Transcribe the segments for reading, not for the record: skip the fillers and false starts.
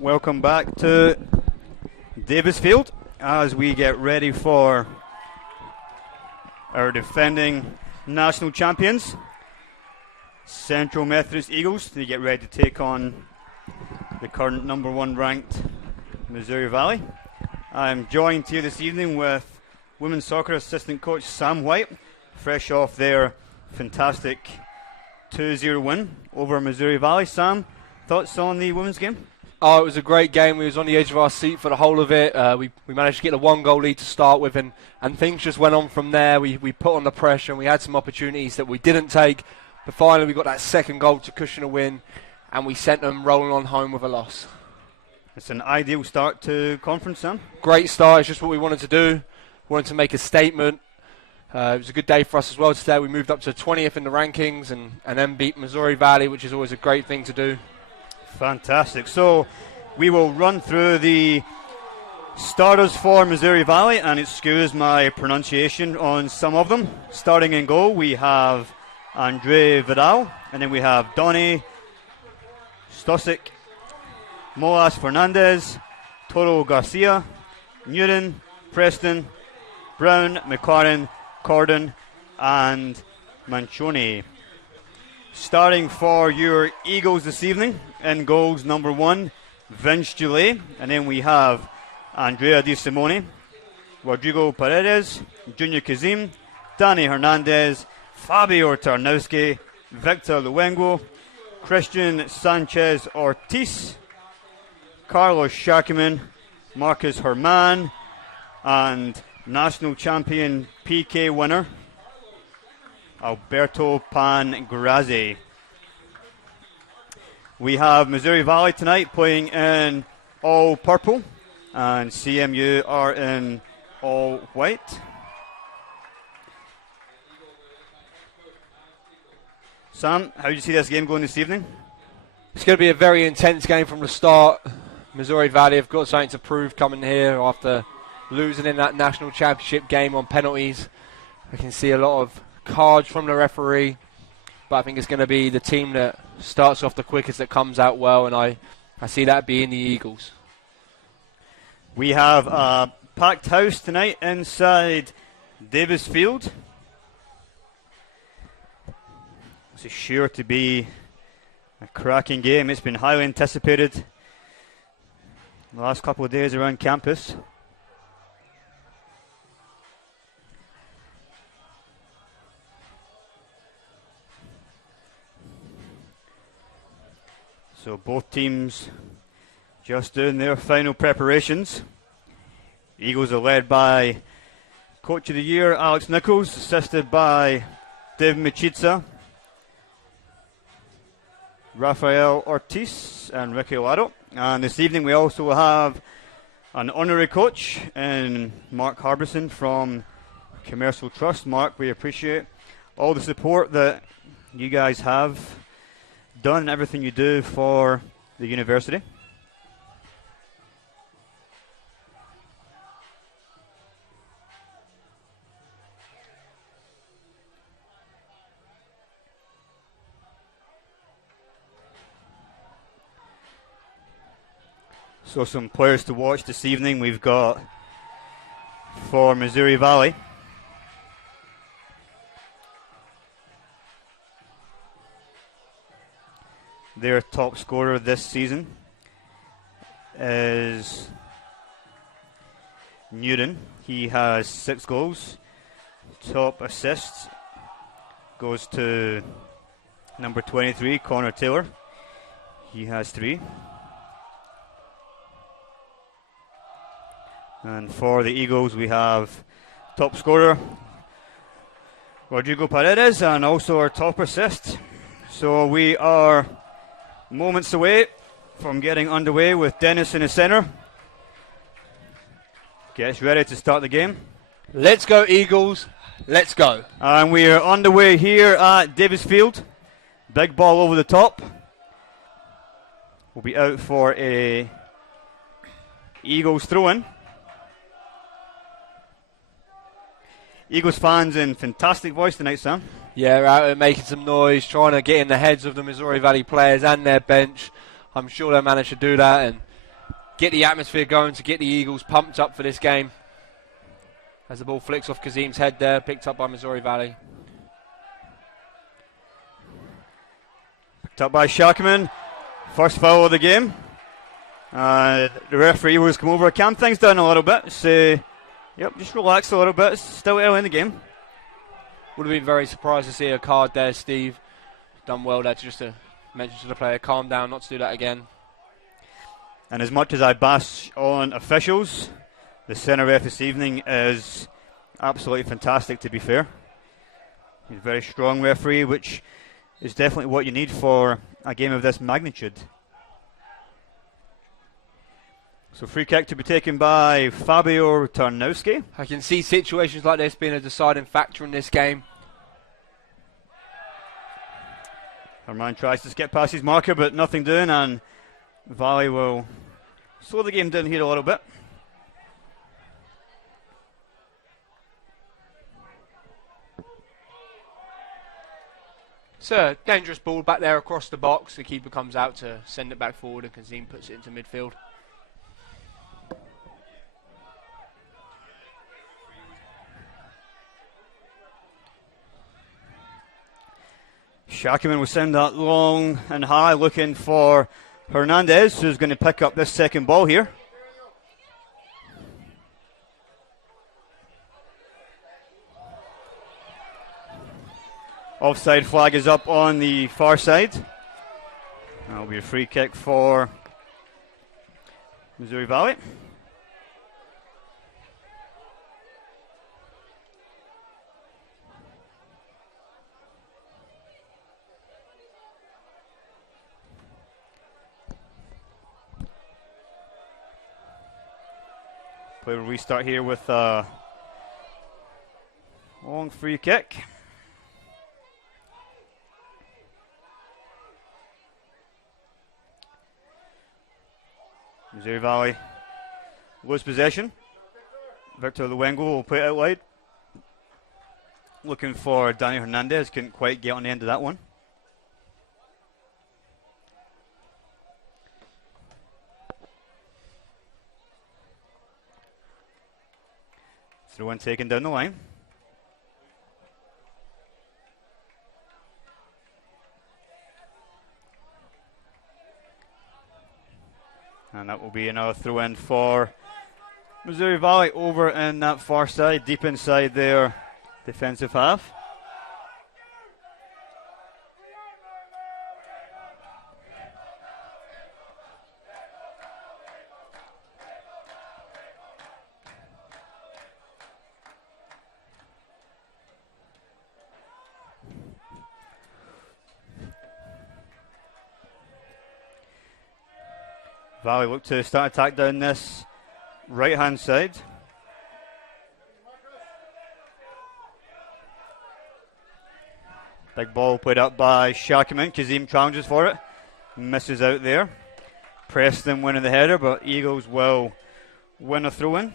Welcome back to Davis Field as we get ready for our defending national champions, Central Methodist Eagles. They get ready to take on the current number 1 ranked Missouri Valley. I'm joined here this evening with women's soccer assistant coach Sam White, fresh off their fantastic 2-0 win over Missouri Valley. Sam, thoughts on the women's game? Oh, it was a great game. We was on the edge of our seat for the whole of it. We managed to get a 1-goal lead to start with, and things just went on from there. We put on the pressure, and we had some opportunities that we didn't take. But finally, we got that second goal to cushion a win, and we sent them rolling on home with a loss. It's an ideal start to conference, Sam. Great start. It's just what we wanted to do. We wanted to make a statement. It was a good day for us as well today. We moved up to 20th in the rankings and then beat Missouri Valley, which is always a great thing to do. Fantastic. So we will run through the starters for Missouri Valley, and excuse my pronunciation on some of them. Starting in goal, we have Andre Vidal, and then we have Donny Stosic, Moas Fernandez, Toro Garcia, Newton, Preston, Brown, McLaren, Cordon, and Manchoni. Starting for your Eagles this evening, in goals, number 1, Vince Gillet, and then we have Andrea Di Simone, Rodrigo Paredes, Junior Kazim, Danny Hernandez, Fabio Tarnowski, Victor Luengo, Christian Sanchez Ortiz, Carlos Sharkiman, Marcus Herman, and national champion PK winner Alberto Pangrazzi. We have Missouri Valley tonight playing in all purple, and CMU are in all white. Sam, how do you see this game going this evening? It's going to be a very intense game from the start. Missouri Valley have got something to prove coming here after losing in that national championship game on penalties. I can see a lot of cards from the referee, but I think it's going to be the team that starts off the quickest that comes out well, and I see that being the Eagles. We have a packed house tonight inside Davis Field. This is sure to be a cracking game. It's been highly anticipated the last couple of days around campus. So both teams just doing their final preparations. Eagles are led by Coach of the Year Alex Nichols, assisted by Dave Michiza, Rafael Ortiz and Ricky Lado. And this evening we also have an honorary coach in Mark Harbison from Commercial Trust. Mark, we appreciate all the support that you guys have done and everything you do for the university. So some players to watch this evening we've got for Missouri Valley. Their top scorer this season is Newton. He has 6 goals. Top assists goes to number 23, Connor Taylor. He has 3. And for the Eagles, we have top scorer Rodrigo Paredes and also our top assist. So we are moments away from getting underway with Dennis in the centre. Gets ready to start the game. Let's go, Eagles. Let's go. And we are underway here at Davis Field. Big ball over the top. We'll be out for a Eagles throw-in. Eagles fans in fantastic voice tonight, Sam. Yeah, out there making some noise, trying to get in the heads of the Missouri Valley players and their bench. I'm sure they'll manage to do that and get the atmosphere going to get the Eagles pumped up for this game. As the ball flicks off Kazim's head there, picked up by Missouri Valley. Picked up by Sharkman. First foul of the game. The referee was come over, calm things down a little bit. Say, yep, just relax a little bit. It's still early in the game. Would have been very surprised to see a card there, Steve. Done well there just to mention to the player, calm down, not to do that again. And as much as I bash on officials, the centre ref this evening is absolutely fantastic, to be fair. He's a very strong referee, which is definitely what you need for a game of this magnitude. So free kick to be taken by Fabio Tarnowski. I can see situations like this being a deciding factor in this game. Our man tries to skip past his marker, but nothing doing, and Valley will slow the game down here a little bit. It's a dangerous ball back there across the box. The keeper comes out to send it back forward and Kazim puts it into midfield. Sharkman will send that long and high, looking for Hernandez, who's going to pick up this second ball here. Offside flag is up on the far side. That'll be a free kick for Missouri Valley. Play will restart here with a long free kick. Missouri Valley lose possession. Victor Luengo will play it out wide. Looking for Danny Hernandez, couldn't quite get on the end of that one. Throw in taken down the line. And that will be another throw in for Missouri Valley over in that far side, deep inside their defensive half. Valley look to start attack down this right hand side. Big ball played up by Shakiman. Kazim challenges for it. Misses out there. Preston winning the header, but Eagles will win a throw-in.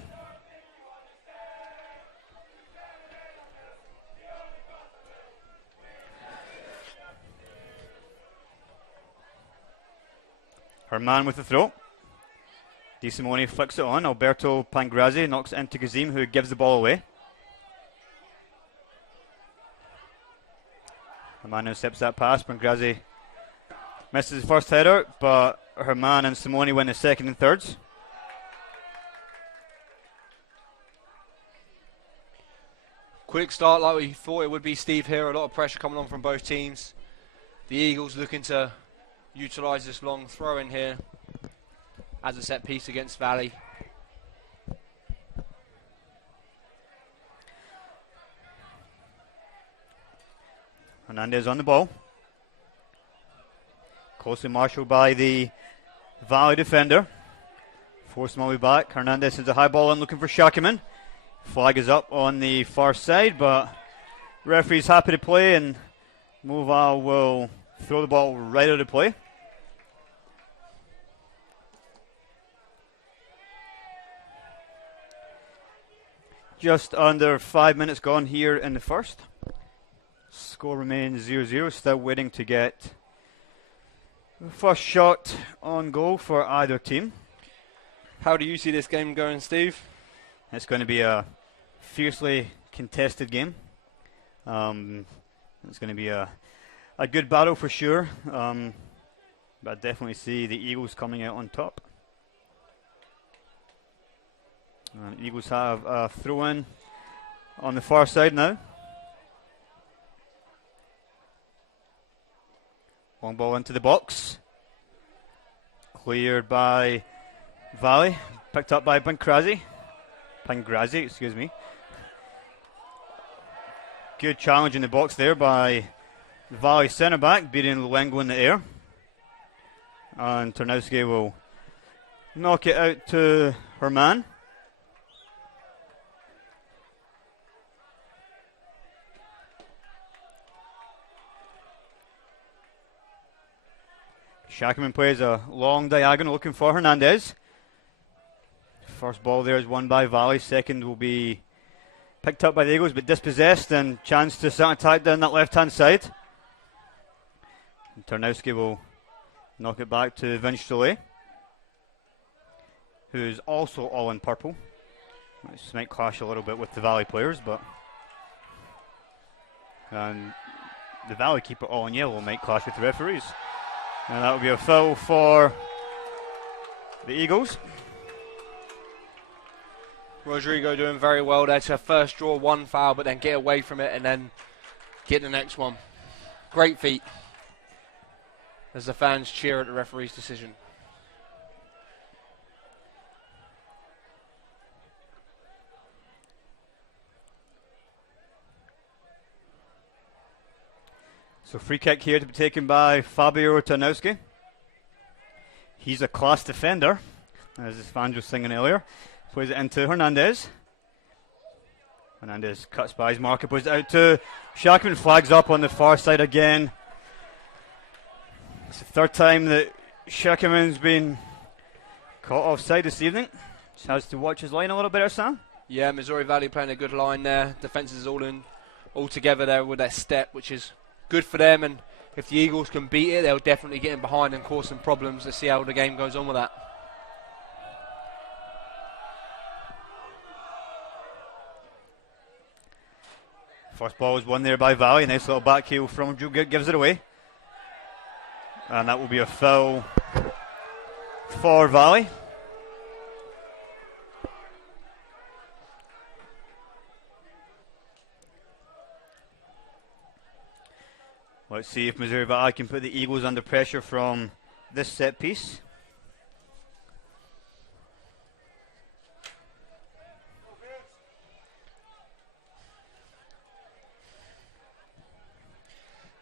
Herman with the throw. Di Simone flicks it on. Alberto Pangrazzi knocks it into Kazim, who gives the ball away. Herman intercepts that pass. Pangrazzi misses his first header, but Herman and Simone win the second and thirds. Quick start like we thought it would be, Steve, here. A lot of pressure coming on from both teams. The Eagles looking to utilise this long throw in here as a set piece against Valley. Hernandez on the ball. Closely marshalled by the Valley defender. Force him all the way back. Hernandez sends a high ball in looking for Shakiman. Flag is up on the far side, but referee's happy to play, and Moval will throw the ball right out of play. Just under 5 minutes gone here in the first. Score remains 0-0. Still waiting to get the first shot on goal for either team. How do you see this game going, Steve? It's going to be a fiercely contested game. It's going to be a good battle for sure. But I definitely see the Eagles coming out on top. And Eagles have a throw-in on the far side now. Long ball into the box. Cleared by Valley. Picked up by Pangrazzi, excuse me. Good challenge in the box there by the Valley centre-back, beating Luengo in the air. And Tarnowski will knock it out to Herman. Shakiman plays a long diagonal looking for Hernandez. First ball there is won by Valley. Second will be picked up by the Eagles, but dispossessed, and chance to start attack down that left-hand side. And Tarnowski will knock it back to Vince Soleil, who's also all in purple. This might clash a little bit with the Valley players, but the Valley keeper all in yellow might clash with the referees. And that will be a foul for the Eagles. Rodrigo doing very well there to first draw one foul, but then get away from it and then get the next one. Great feat as the fans cheer at the referee's decision. So free kick here to be taken by Fabio Tarnowski. He's a class defender, as his fans were singing earlier. Plays it into Hernandez. Hernandez cuts by his marker, plays it out to Shakiman. Flags up on the far side again. It's the third time that Shakiman's been caught offside this evening. Just has to watch his line a little better, Sam. Yeah, Missouri Valley playing a good line there. Defence is all together there with their step, which is good for them. And if the Eagles can beat it, they'll definitely get in behind and cause some problems. Let's see how the game goes on with that. First ball is won there by Valley. Nice little back heel from Drew, gives it away. And that will be a foul for Valley. Let's see if Missouri Valley can put the Eagles under pressure from this set piece.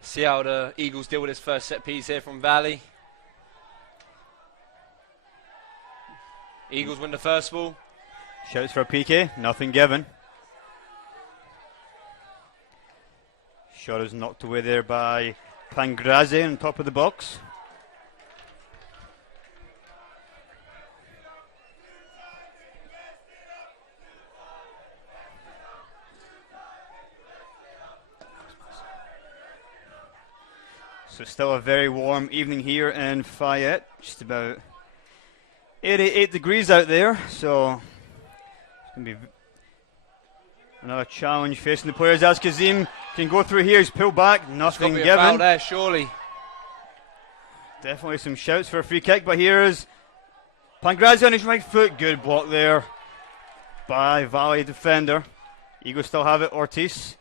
See how the Eagles deal with this first set piece here from Valley. Eagles win the first ball. Shouts for PK, nothing given. Shot is knocked away there by Pangrazi on top of the box. So still a very warm evening here in Fayette, just about 88 degrees out there, so it's going to be another challenge facing the players as Kazim can go through here. He's pulled back, nothing given. Foul there, surely. Definitely some shouts for a free kick, but here is Pangrazi on his right foot. Good block there by Valley defender. Eagles still have it. Ortiz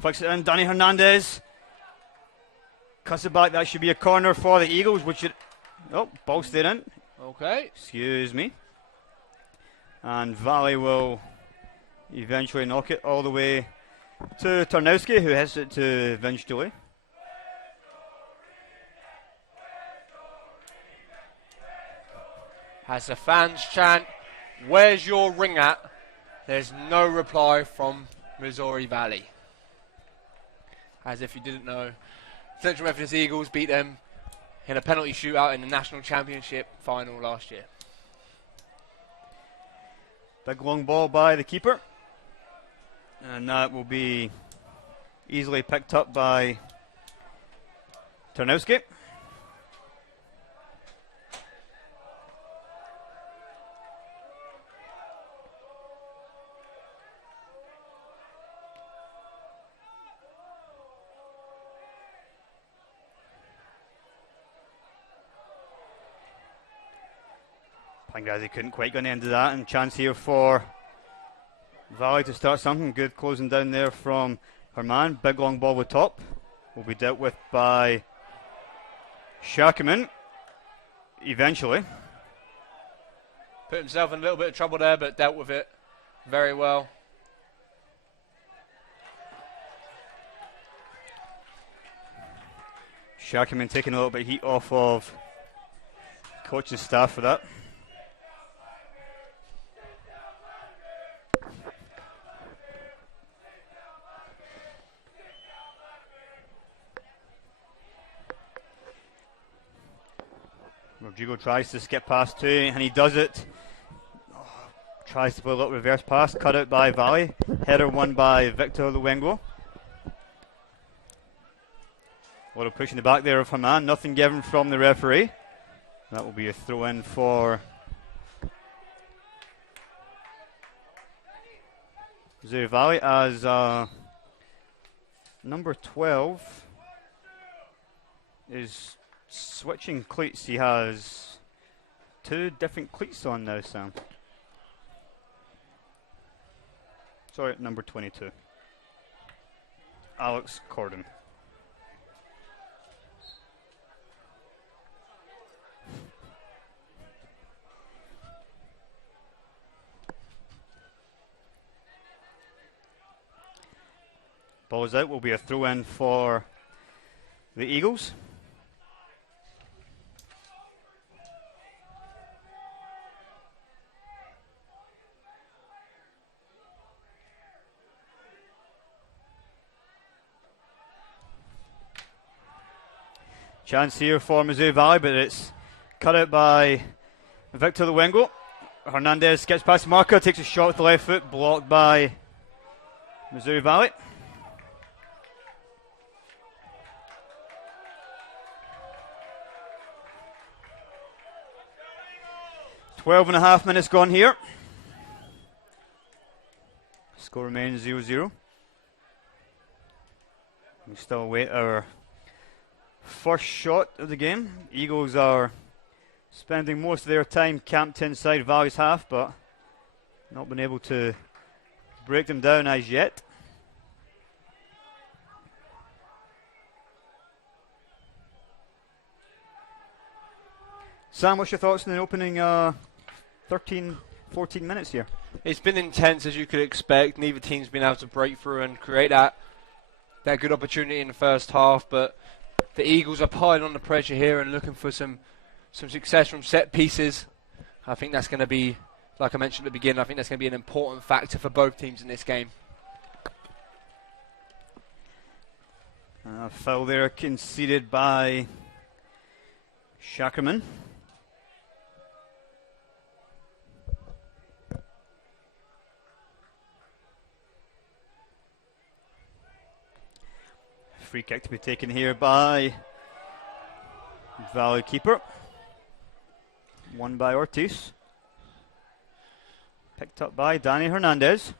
flicks it in. Danny Hernandez cuts it back. That should be a corner for the Eagles, which it. Oh, ball stayed in. Okay. Excuse me. And Valley will eventually knock it all the way to Tarnowski, who hits it to Vince Dooley. As the fans chant, "Where's your ring at?" there's no reply from Missouri Valley. As if you didn't know, Central Methodist Eagles beat them in a penalty shootout in the National Championship final last year. Big long ball by the keeper. And that will be easily picked up by Tarnowski. Pangrazi couldn't quite get an end of that, and chance here for Valley to start something. Good closing down there from her man. Big long ball with top. Will be dealt with by Sharkaman eventually. Put himself in a little bit of trouble there, but dealt with it very well. Sharkaman taking a little bit of heat off of coaching staff for that. Rodrigo tries to skip past two, and he does it. Tries to play a little reverse pass, cut out by Valley. Header won by Victor Luengo. A lot of push in the back there of Haman. Nothing given from the referee. That will be a throw in for Missouri Valley as number 12 is switching cleats. He has two different cleats on now, Sam. Sorry, number 22. Alex Corden. Ball is out, will be a throw in for the Eagles. Chance here for Missouri Valley, but it's cut out by Victor Luengo. Hernandez gets past the marker, takes a shot with the left foot, blocked by Missouri Valley. Twelve and a half minutes gone here. Score remains 0-0. We still await our first shot of the game. Eagles are spending most of their time camped inside Valley's half, but not been able to break them down as yet. Sam, what's your thoughts on the opening 13, 14 minutes here? It's been intense, as you could expect. Neither team's been able to break through and create that good opportunity in the first half, but the Eagles are piling on the pressure here and looking for some success from set pieces. I think that's going to be, like I mentioned at the beginning, I think that's going to be an important factor for both teams in this game. Foul there conceded by Shackerman. Free kick to be taken here by Valley keeper. Won by Ortiz. Picked up by Danny Hernandez.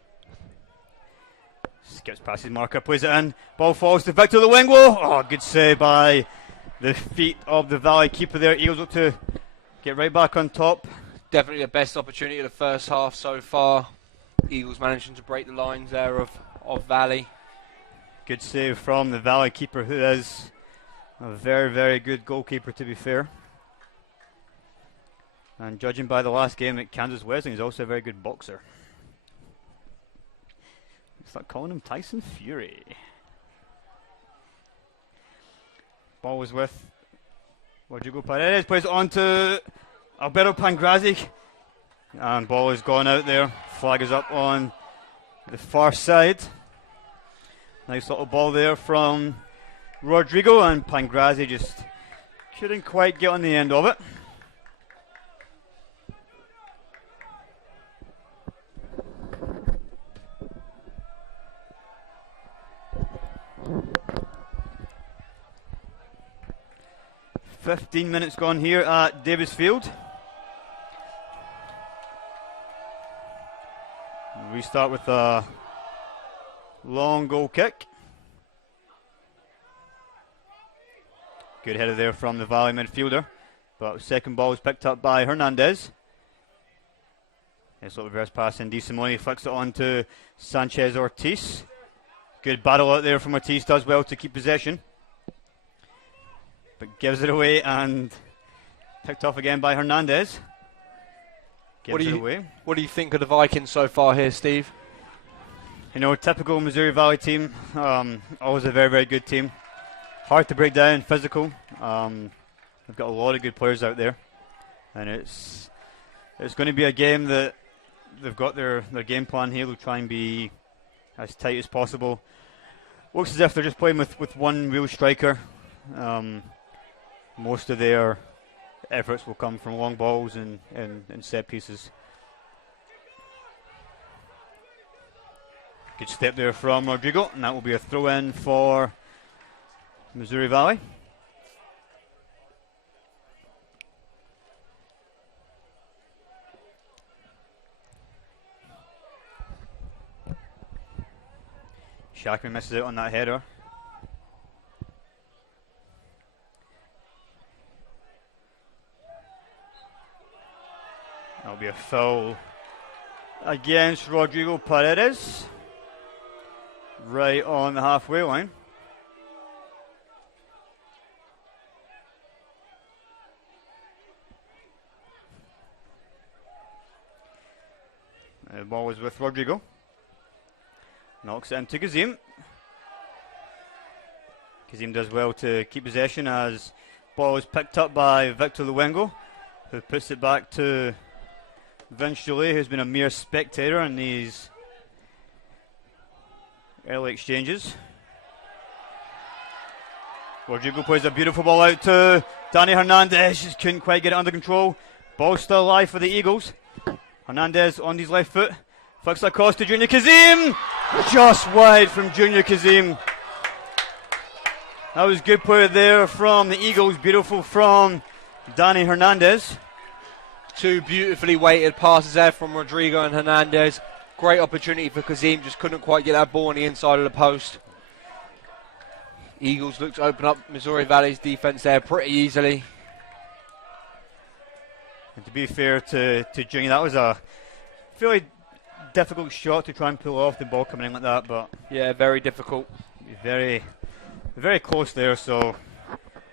Skips past his marker, plays it in. Ball falls to Victor Luengo. Oh, good save by the feet of the Valley keeper there. Eagles look to get right back on top. Definitely the best opportunity of the first half so far. Eagles managing to break the lines there of Valley. Good save from the Valley keeper, who is a very, very good goalkeeper, to be fair. And judging by the last game at Kansas Wesleyan, he's also a very good boxer. Start calling him Tyson Fury. Ball was with Rodrigo Paredes, plays it on to Alberto Pangrazic. And ball is gone out there. Flag is up on the far side. Nice little ball there from Rodrigo, and Pangrazi just couldn't quite get on the end of it. "15 minutes gone here at Davis Field. We start with a long goal kick. Good header there from the Valley midfielder. But second ball is picked up by Hernandez. Nice little reverse pass, and DeSimone flicks it on to Sanchez Ortiz. Good battle out there from Ortiz, does well to keep possession. But gives it away, and picked off again by Hernandez. Gives it away. What do you think of the Vikings so far here, Steve? You know, typical Missouri Valley team. Always a very, very good team. Hard to break down, physical. They've got a lot of good players out there. And it's going to be a game that they've got their game plan here. They'll try and be as tight as possible. Looks as if they're just playing with one real striker. Most of their efforts will come from long balls and set pieces. Good step there from Rodrigo, and that will be a throw-in for Missouri Valley. Shackman misses out on that header. That'll be a foul against Rodrigo Paredes, right on the halfway line. The ball was with Rodrigo. Knocks it into Kazim. Kazim does well to keep possession as ball is picked up by Victor Luengo, who puts it back to Vince Jolie, who's been a mere spectator in these early exchanges. Rodrigo plays a beautiful ball out to Danny Hernandez, just couldn't quite get it under control. Ball still alive for the Eagles. Hernandez on his left foot, flicks across to Junior Kazim, just wide from Junior Kazim. That was good play there from the Eagles, beautiful from Danny Hernandez. Two beautifully weighted passes there from Rodrigo and Hernandez. Great opportunity for Kazim, just couldn't quite get that ball on the inside of the post. Eagles look to open up Missouri Valley's defense there pretty easily. And to be fair to Junior, that was a fairly difficult shot to try and pull off the ball coming in like that, but yeah, very difficult. Very, very close there, so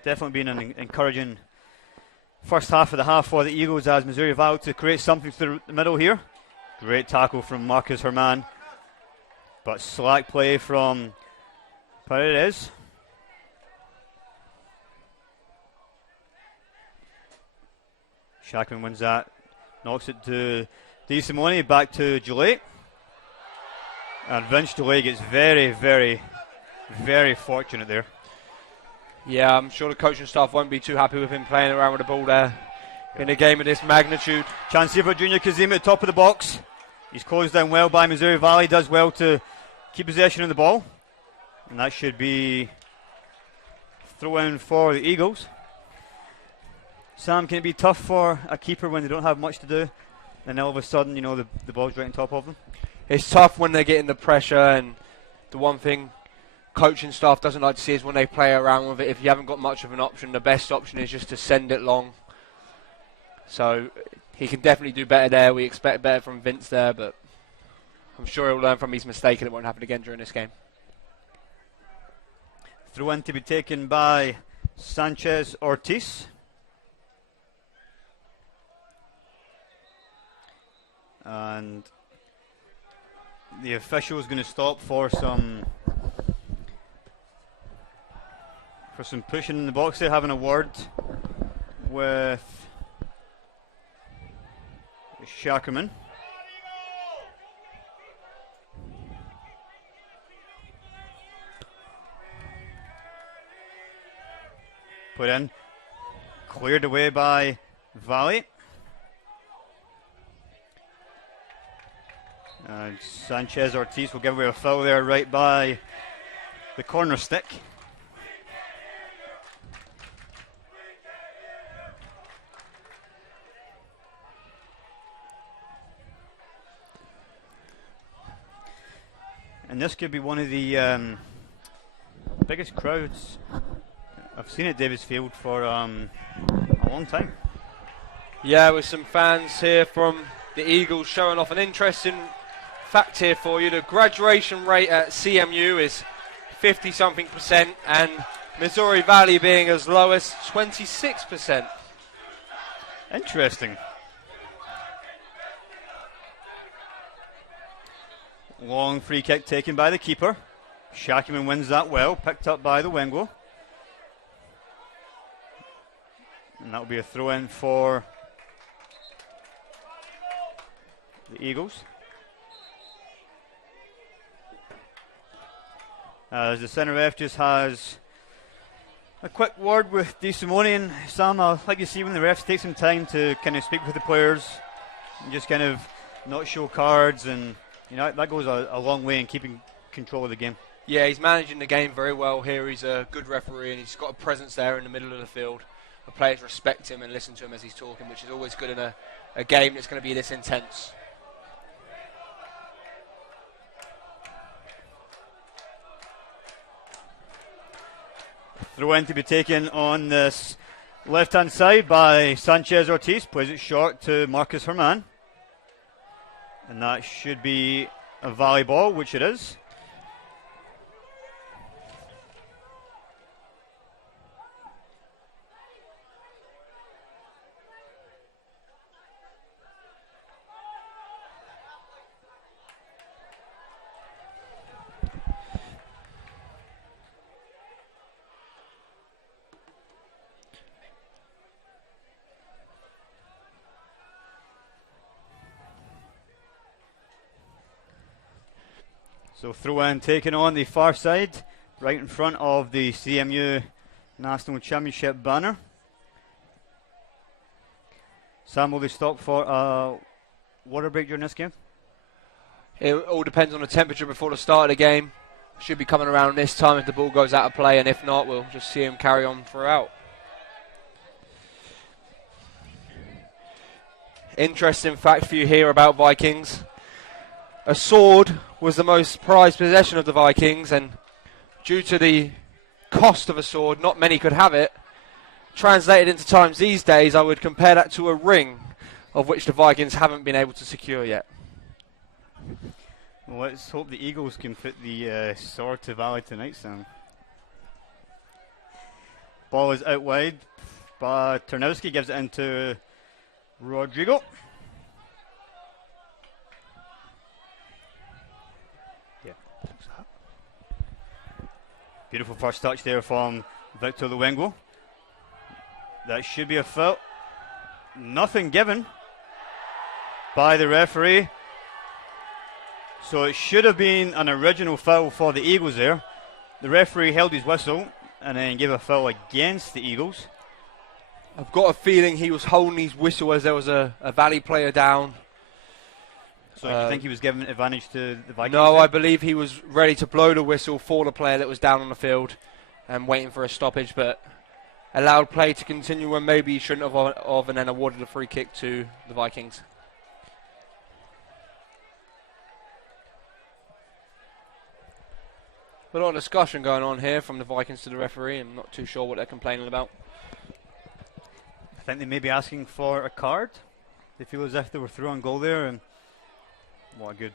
definitely been an encouraging first half of the half for the Eagles as Missouri Valley to create something through the middle here. Great tackle from Marcus Herman, but slack play from Paredes. Shackman wins that, knocks it to DeSimone, back to Jolie. And Vince Jolie gets very, very, very fortunate there. Yeah, I'm sure the coaching staff won't be too happy with him playing around with the ball there in a game of this magnitude. Chance here for Junior Kazim at the top of the box. He's closed down well by Missouri Valley. Does well to keep possession of the ball. And that should be throw in for the Eagles. Sam, can it be tough for a keeper when they don't have much to do? And all of a sudden, the ball's right on top of them? It's tough when they're getting the pressure, and the one thing coaching staff doesn't like to see is when they play around with it. If you haven't got much of an option, the best option is just to send it long. So he can definitely do better there. We expect better from Vince there, but I'm sure he'll learn from his mistake and it won't happen again during this game. Throw in to be taken by Sanchez Ortiz. And the official is going to stop for some pushing in the box. They're having a word with Shakerman. Put in, cleared away by Valley. And Sanchez Ortiz will give away a foul there right by the corner stick. And this could be one of the biggest crowds I've seen at Davis Field for a long time. Yeah, with some fans here from the Eagles showing off an interesting fact here for you. The graduation rate at CMU is 50-something%, and Missouri Valley being as low as 26%. Interesting. Long free kick taken by the keeper. Shackman wins that well, picked up by the Wengo. And that will be a throw in for the Eagles. As the centre ref just has a quick word with DeSimone. And Sam, I'd like to see when the refs take some time to kind of speak with the players and just kind of not show cards, and that goes a long way in keeping control of the game. Yeah, he's managing the game very well here. He's a good referee and he's got a presence there in the middle of the field. The players respect him and listen to him as he's talking, which is always good in a game that's going to be this intense. Throw in to be taken on this left-hand side by Sanchez Ortiz. Plays it short to Marcus Herman. And that should be a volley ball, which it is. So throw in taken on the far side, right in front of the CMU National Championship banner. Sam, will they stop for a water break during this game? It all depends on the temperature before the start of the game. Should be coming around this time if the ball goes out of play, and if not, we'll just see him carry on throughout. Interesting fact for you here about Vikings. A sword was the most prized possession of the Vikings, and due to the cost of a sword, not many could have it. Translated into times these days, I would compare that to a ring, of which the Vikings haven't been able to secure yet. Well, let's hope the Eagles can put the sword to Valley tonight, Sam. Ball is out wide, but Ternowski gives it into Rodrigo. Beautiful first touch there from Victor Luengo. That should be a foul. Nothing given by the referee. So it should have been an original foul for the Eagles there. The referee held his whistle, and then gave a foul against the Eagles. I've got a feeling he was holding his whistle as there was a Valley player down. So you think he was giving advantage to the Vikings? No, I believe he was ready to blow the whistle for the player that was down on the field and waiting for a stoppage, but allowed play to continue when maybe he shouldn't have, and then awarded a free kick to the Vikings. A lot of discussion going on here from the Vikings to the referee. I'm not too sure what they're complaining about. I think they may be asking for a card. They feel as if they were through on goal there, and what, a good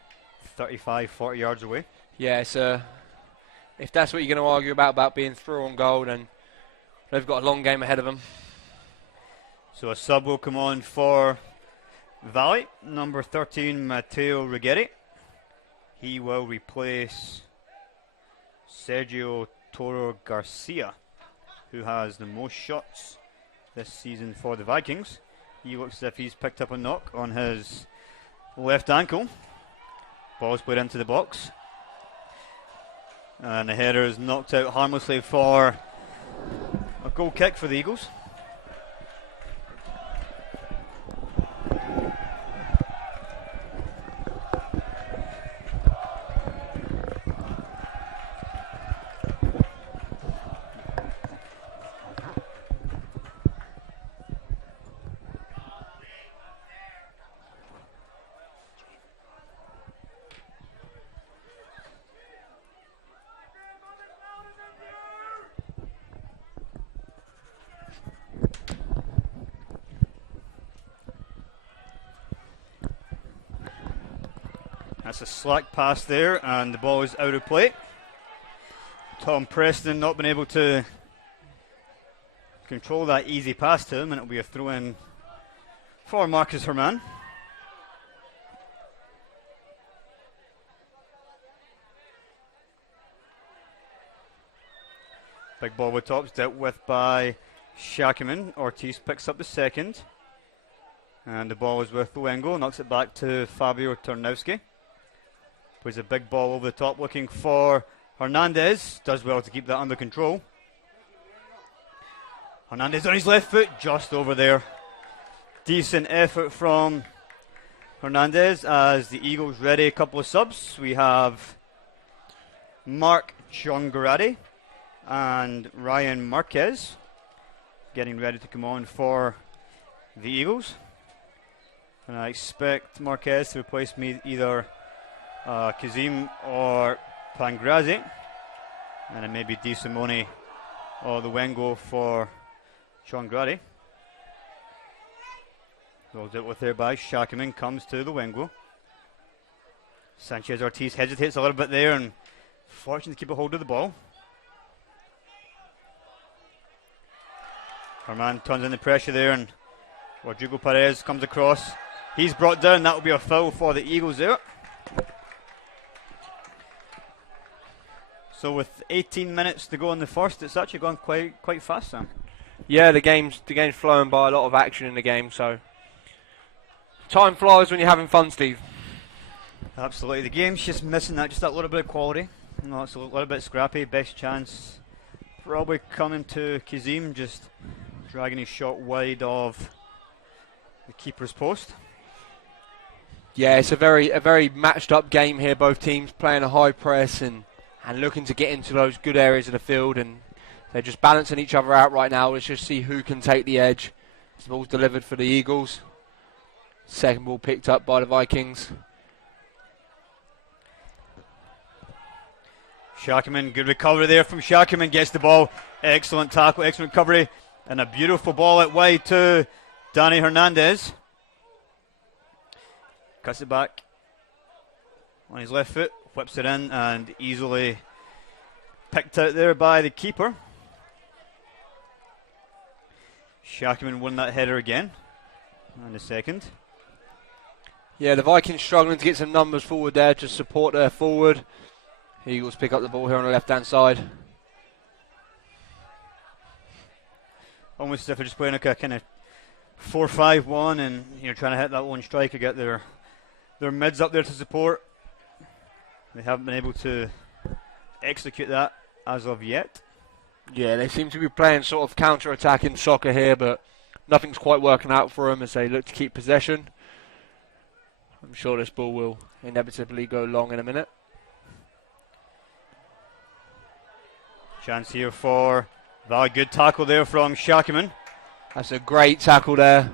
35, 40 yards away. Yeah, so if that's what you're going to argue about being through on goal, then they've got a long game ahead of them. So a sub will come on for Valley, number 13, Matteo Righetti. He will replace Sergio Toro Garcia, who has the most shots this season for the Vikings. He looks as if he's picked up a knock on his left ankle. Ball's played into the box, and the header is knocked out harmlessly for a goal kick for the Eagles. That's a slack pass there, and the ball is out of play. Tom Preston not been able to control that easy pass to him, and it'll be a throw-in for Marcus Herman. Big ball with tops, dealt with by Shakiman. Ortiz picks up the second, and the ball is with Luengo, knocks it back to Fabio Tarnowski. Plays a big ball over the top, looking for Hernandez. Does well to keep that under control. Hernandez on his left foot, just over there. Decent effort from Hernandez as the Eagles ready a couple of subs. We have Mark Chongarati and Ryan Marquez getting ready to come on for the Eagles. And I expect Marquez to replace me either Kazim or Pangrazi, and it may be Di Simone or the Wengo for Chongradi. Rolls it with there by Shakiman, comes to the Wengo. Sanchez Ortiz hesitates a little bit there and fortunate to keep a hold of the ball. Herman turns in the pressure there, and Rodrigo Perez comes across. He's brought down. That will be a foul for the Eagles there. So with 18 minutes to go in the first, it's actually gone quite fast, Sam. Yeah, the game's flowing by, a lot of action in the game, so time flies when you're having fun, Steve. Absolutely. The game's just missing just that little bit of quality. You know, it's a little bit scrappy. Best chance probably coming to Kazim, just dragging his shot wide of the keeper's post. Yeah, it's a very matched up game here. Both teams playing a high press and looking to get into those good areas of the field, and they're just balancing each other out right now. Let's just see who can take the edge. The ball's delivered for the Eagles. Second ball picked up by the Vikings. Shakiman, good recovery there from Shakiman, gets the ball. Excellent tackle, excellent recovery, and a beautiful ball out wide to Danny Hernandez. Cuts it back on his left foot, whips it in, and easily picked out there by the keeper. Shakiman won that header again in the second. Yeah, the Vikings struggling to get some numbers forward there to support their forward. Eagles pick up the ball here on the left-hand side. Almost as if they're just playing like a kind of 4-5-1, and trying to hit that one striker, get their mids up there to support. They haven't been able to execute that as of yet. Yeah, they seem to be playing sort of counter-attacking soccer here, but nothing's quite working out for them as they look to keep possession. I'm sure this ball will inevitably go long in a minute. Chance here for Valley. Good tackle there from Shakiman. That's a great tackle there.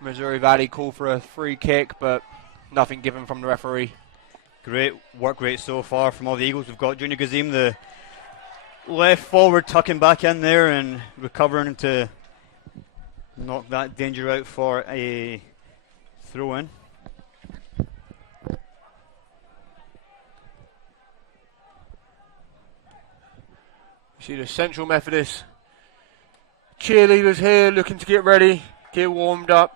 Missouri Valley call for a free kick, but nothing given from the referee. Great work rate so far from all the Eagles. We've got Junior Kazim, the left forward, tucking back in there and recovering to knock that danger out for a throw in. See the Central Methodist cheerleaders here looking to get ready, get warmed up,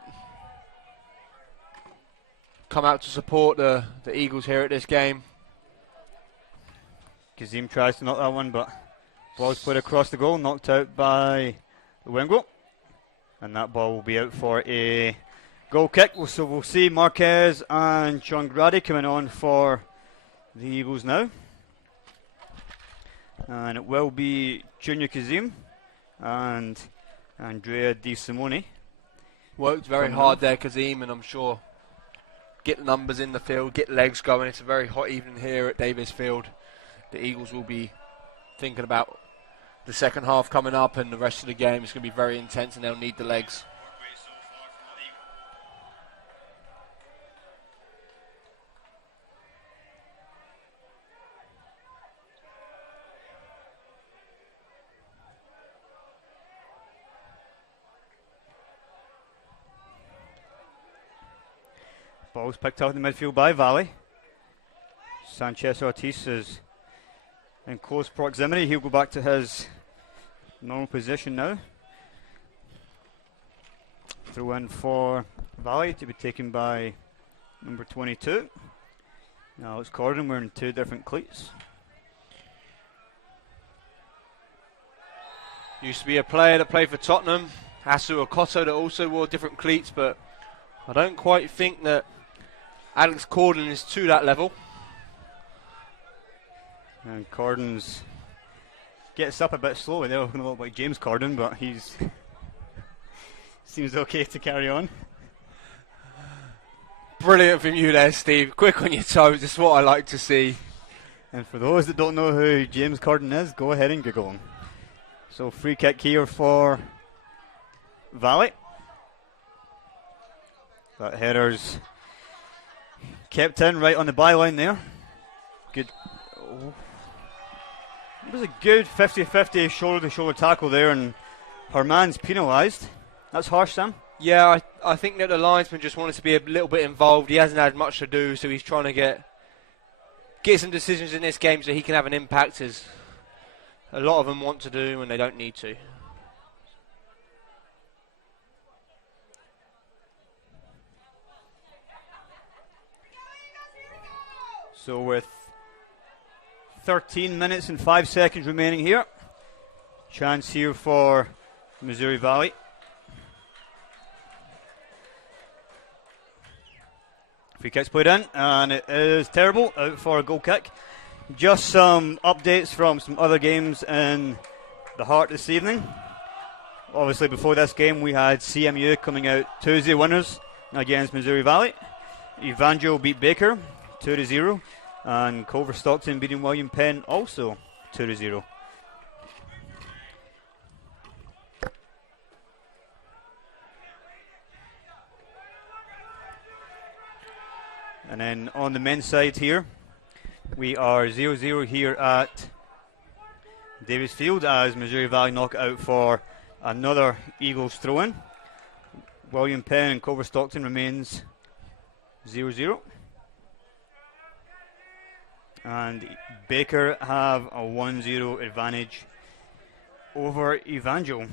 come out to support the Eagles here at this game. Kazim tries to knock that one, but ball's put across the goal, knocked out by the Wingo. And that ball will be out for a goal kick. So we'll see Marquez and Sean Grady coming on for the Eagles now. And it will be Junior Kazim and Andrea Di Simone. Worked very hard there, Kazim, and I'm sure get the numbers in the field, get legs going. It's a very hot evening here at Davis Field. The Eagles will be thinking about the second half coming up, and the rest of the game is going to be very intense, and they'll need the legs. Ball's picked up in the midfield by Valley. Sanchez Ortiz is in close proximity. He'll go back to his normal position now. Throw in for Valley to be taken by number 22. Now it's Corden wearing two different cleats. Used to be a player that played for Tottenham, Asu Okoto, that also wore different cleats, but I don't quite think that Alex Corden is to that level. And Corden's gets up a bit slowly. They're looking a little like James Corden, but he's seems okay to carry on. Brilliant from you there, Steve. Quick on your toes. That's what I like to see. And for those that don't know who James Corden is, go ahead and Google him. So free kick here for Valley. That header's kept in right on the byline there. Good. Oh. It was a good 50-50 shoulder-to-shoulder tackle there, and her man's penalised. That's harsh, Sam. Yeah, I think that the linesman just wanted to be a little bit involved. He hasn't had much to do, so he's trying to get some decisions in this game so he can have an impact, as a lot of them want to do and they don't need to. So with 13 minutes and 5 seconds remaining here, chance here for Missouri Valley. Free kick's played in, and it is terrible, out for a goal kick. Just some updates from some other games in the Heart this evening. Obviously, before this game, we had CMU coming out Tuesday winners against Missouri Valley. Evangel beat Baker 2-0, and Culver Stockton beating William Penn also 2-0. And then on the men's side here, we are 0-0 here at Davis Field as Missouri Valley knock out for another Eagles throw-in. William Penn and Culver Stockton remains 0-0. And Baker have a 1-0 advantage over Evangel.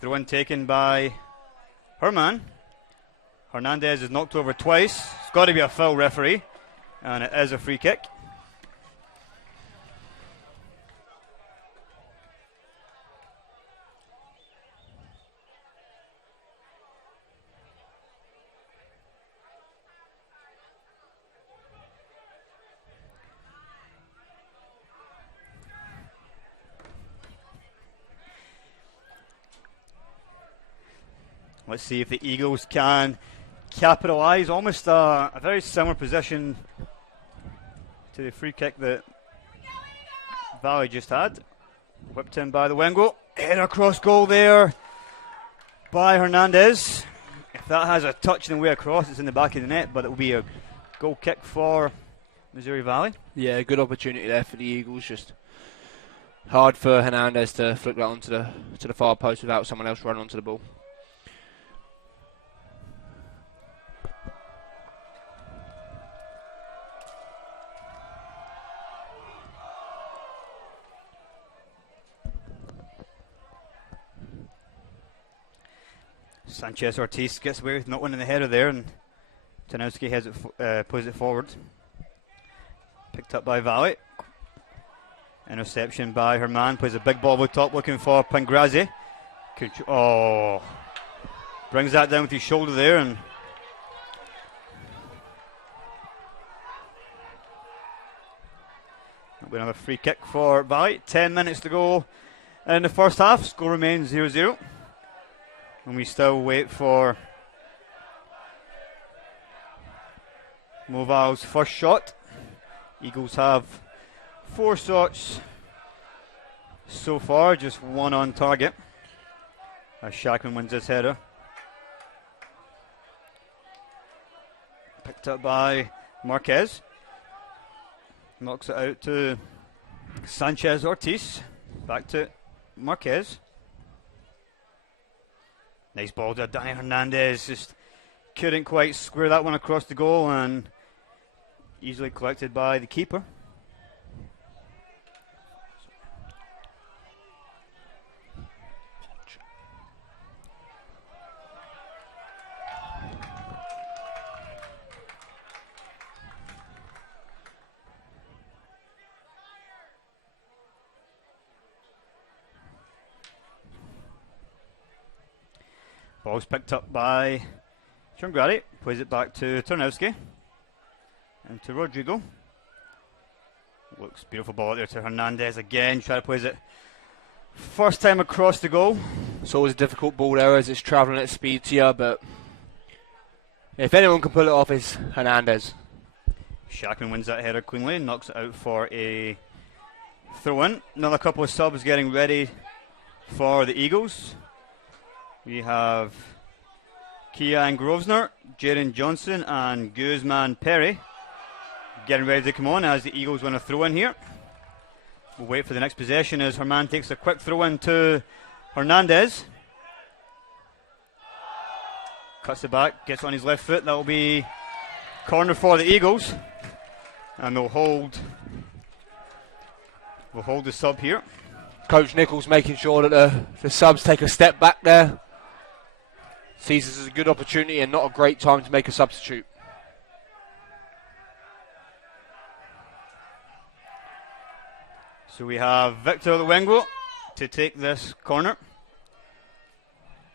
Throw in taken by Herman. Hernandez is knocked over twice. It's got to be a foul, referee. And it is a free kick. Let's see if the Eagles can capitalise. Almost a very similar position to the free kick that Valley just had. Whipped in by the Wengo. Header across goal there by Hernandez. If that has a touch in the way across, it's in the back of the net, but it will be a goal kick for Missouri Valley. Yeah, good opportunity there for the Eagles. Just hard for Hernandez to flick that onto the far post without someone else running onto the ball. Sanchez Ortiz gets away with not winning the header there, and Tanowski has it, pulls it forward. Picked up by Valley. Interception by Herman. Plays a big ball over top looking for Pangrazi. Brings that down with his shoulder there, and that'll be another free kick for Valley. 10 minutes to go in the first half. Score remains 0-0. And we still wait for Moval's first shot. Eagles have 4 shots so far, just 1 on target. As Shackman wins this header. Picked up by Marquez. Knocks it out to Sanchez Ortiz. Back to Marquez. Nice ball to Danny Hernandez. Just couldn't quite square that one across the goal, and easily collected by the keeper. Ball's picked up by Chungradi. Plays it back to Tarnowski. And to Rodrigo. Looks beautiful ball out there to Hernandez again. Try to place it first time across the goal. It's always a difficult ball there as it's travelling at speed to you, but if anyone can pull it off, it's Hernandez. Shackman wins that header cleanly and knocks it out for a throw-in. Another couple of subs getting ready for the Eagles. We have Kian Grosvenor, Jaden Johnson, and Guzman Perry getting ready to come on as the Eagles win a throw-in here. We'll wait for the next possession as Herman takes a quick throw-in to Hernandez. Cuts it back, gets on his left foot. That will be corner for the Eagles. And they'll hold the sub here. Coach Nichols making sure that the subs take a step back there. Sees this as a good opportunity and not a great time to make a substitute. So we have Victor Luengo to take this corner.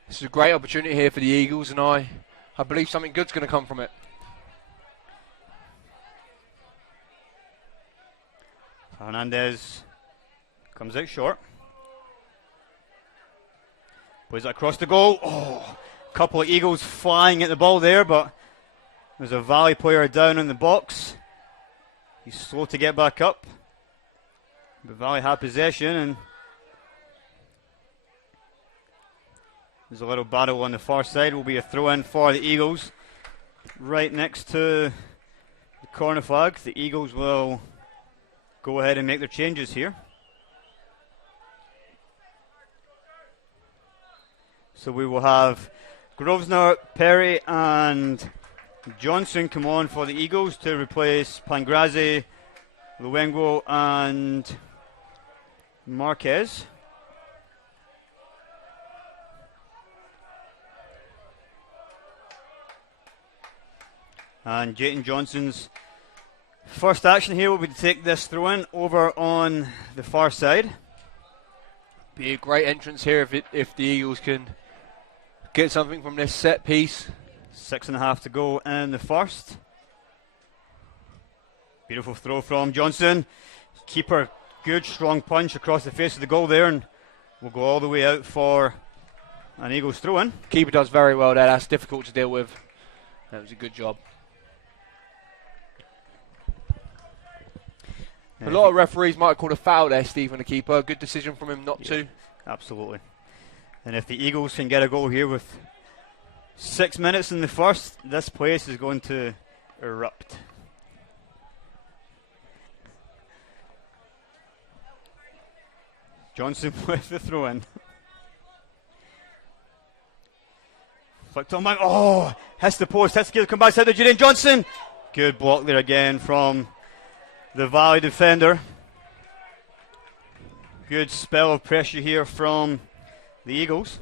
This is a great opportunity here for the Eagles, and I believe something good's going to come from it. Hernandez comes out short. Plays it across the goal. A couple of Eagles flying at the ball there, but there's a Valley player down in the box. He's slow to get back up. But Valley had possession, and there's a little battle on the far side. Will be a throw-in for the Eagles. Right next to the corner flag. The Eagles will go ahead and make their changes here. So we will have Grosvenor, Perry, and Johnson come on for the Eagles to replace Pangrazi, Luengo, and Marquez. And Jayton Johnson's first action here will be to take this throw-in over on the far side. Be a great entrance here if the Eagles can get something from this set piece. 6.5 to go in the first. Beautiful throw from Johnson. Keeper, good strong punch across the face of the goal there, and we'll go all the way out for An Eagles throw in. Keeper does very well there. That's difficult to deal with. That was a good job. A lot of referees might have called a foul there, Stephen, the keeper. Good decision from him not to. Absolutely. And if the Eagles can get a goal here with 6 minutes in the first, this place is going to erupt. Johnson with the throw in. Flicked on back. Oh, hits the post. Hits the keeper. Come back side to Julian Johnson. Good block there again from the Valley defender. Good spell of pressure here from the Eagles.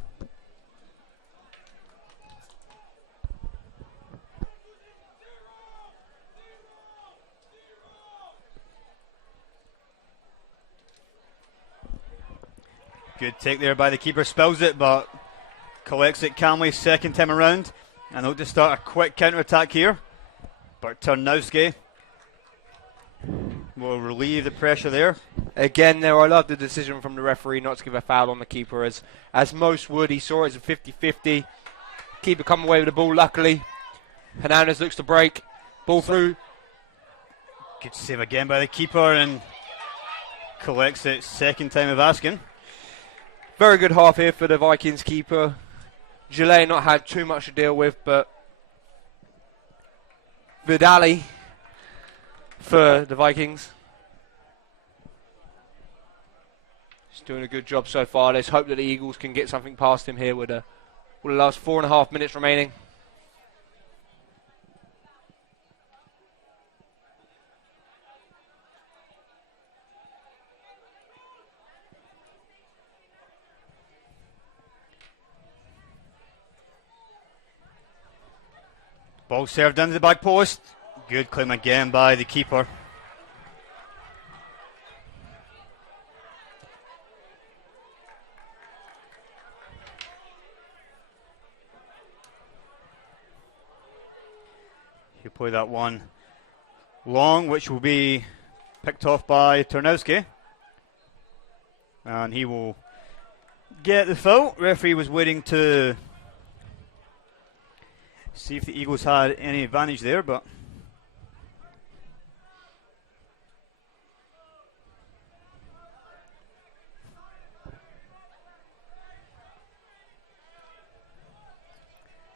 Good take there by the keeper. Spills it, but collects it calmly second time around. And look to start a quick counter-attack here. But Tarnowski will relieve the pressure there. Again, there, I love the decision from the referee not to give a foul on the keeper, as most would. He saw it as a 50-50. Keeper come away with the ball, luckily. Hernandez looks to break. Ball through. Good save again by the keeper and collects it second time of asking. Very good half here for the Vikings keeper. Gillet not had too much to deal with, but Vidali for the Vikings. He's doing a good job so far. Let's hope that the Eagles can get something past him here with the last 4.5 minutes remaining. Ball served into the back post. Good claim again by the keeper. He'll play that one long, which will be picked off by Tarnowski. And he will get the foul. Referee was waiting to see if the Eagles had any advantage there, but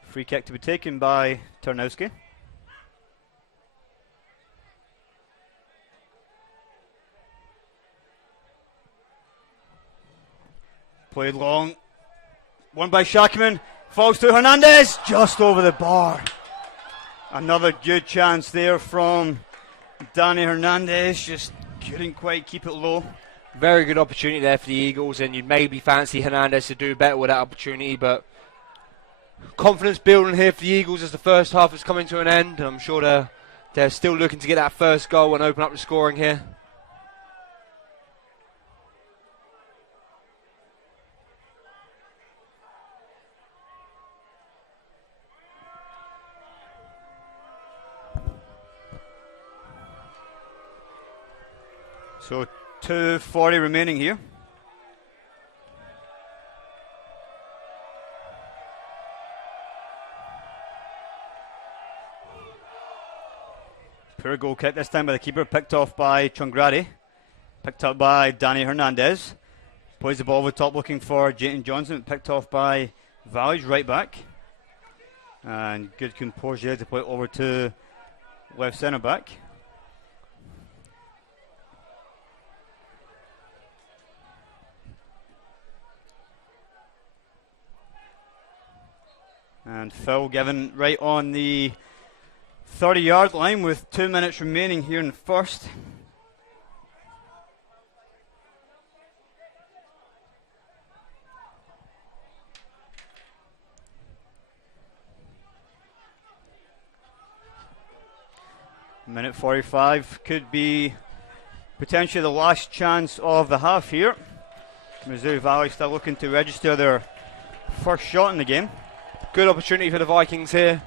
free kick to be taken by Tarnowski. Played long. One by Shackman. Falls to Hernandez. Just over the bar. Another good chance there from Danny Hernandez. Just couldn't quite keep it low. Very good opportunity there for the Eagles, and you'd maybe fancy Hernandez to do better with that opportunity, but confidence building here for the Eagles as the first half is coming to an end. I'm sure they're still looking to get that first goal and open up the scoring here. So 2:40 remaining here. Poor goal kick this time by the keeper, picked off by Chungradi. Picked up by Danny Hernandez. Plays the ball over the top looking for Jayton Johnson, picked off by Valage, right back. And good composure to play it over to left centre back. And foul given right on the 30-yard line with 2 minutes remaining here in the first. Minute 45 could be potentially the last chance of the half here. Missouri Valley still looking to register their first shot in the game. Good opportunity for the Vikings here.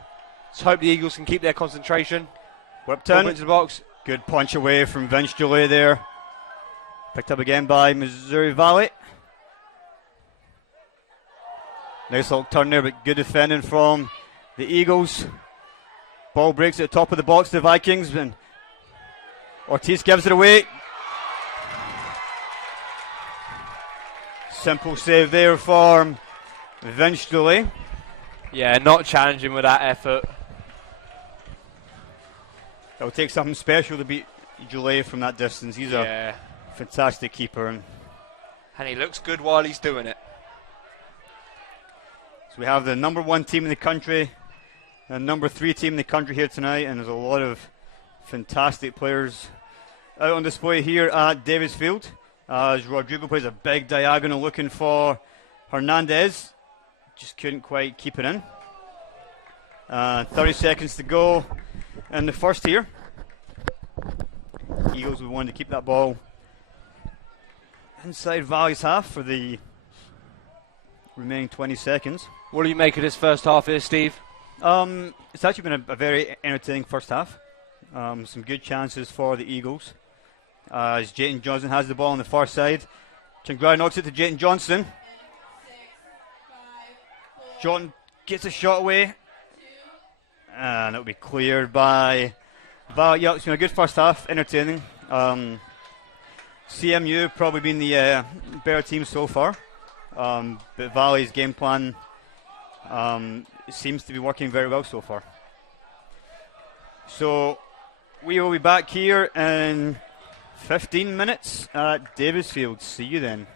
Let's hope the Eagles can keep their concentration. Whipped in. Into the box. Good punch away from Vince Julie there. Picked up again by Missouri Valley. Nice little turn there, but good defending from the Eagles. Ball breaks at the top of the box to the Vikings, and Ortiz gives it away. Simple save there for Vince Delay. Yeah, not challenging with that effort. It'll take something special to beat Delay from that distance. He's a fantastic keeper. And he looks good while he's doing it. So we have the number 1 team in the country and number 3 team in the country here tonight, and there's a lot of fantastic players out on display here at Davis Field. As Rodrigo plays a big diagonal looking for Hernandez. Just couldn't quite keep it in. 30 seconds to go in the first here. Eagles would want to keep that ball inside Valley's half for the remaining 20 seconds. What do you make of this first half here, Steve? It's actually been a very entertaining first half. Some good chances for the Eagles. As Jayton Johnson has the ball on the far side. Changrada knocks it to Jayton Johnson. Jordan gets a shot away. And it'll be cleared by Val. Yeah, it's been a good first half, entertaining. CMU probably been the better team so far. But Valley's game plan seems to be working very well so far. So we will be back here in 15 minutes at Davis Field. See you then.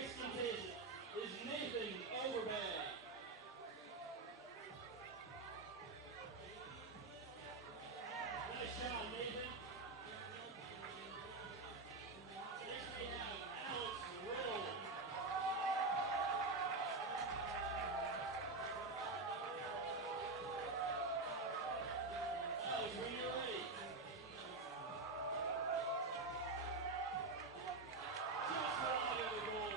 next contestant is Nathan Overbag. Nice job, Nathan. Next we have Alex Roll. Alex, when you're ready. Just wide of the goal.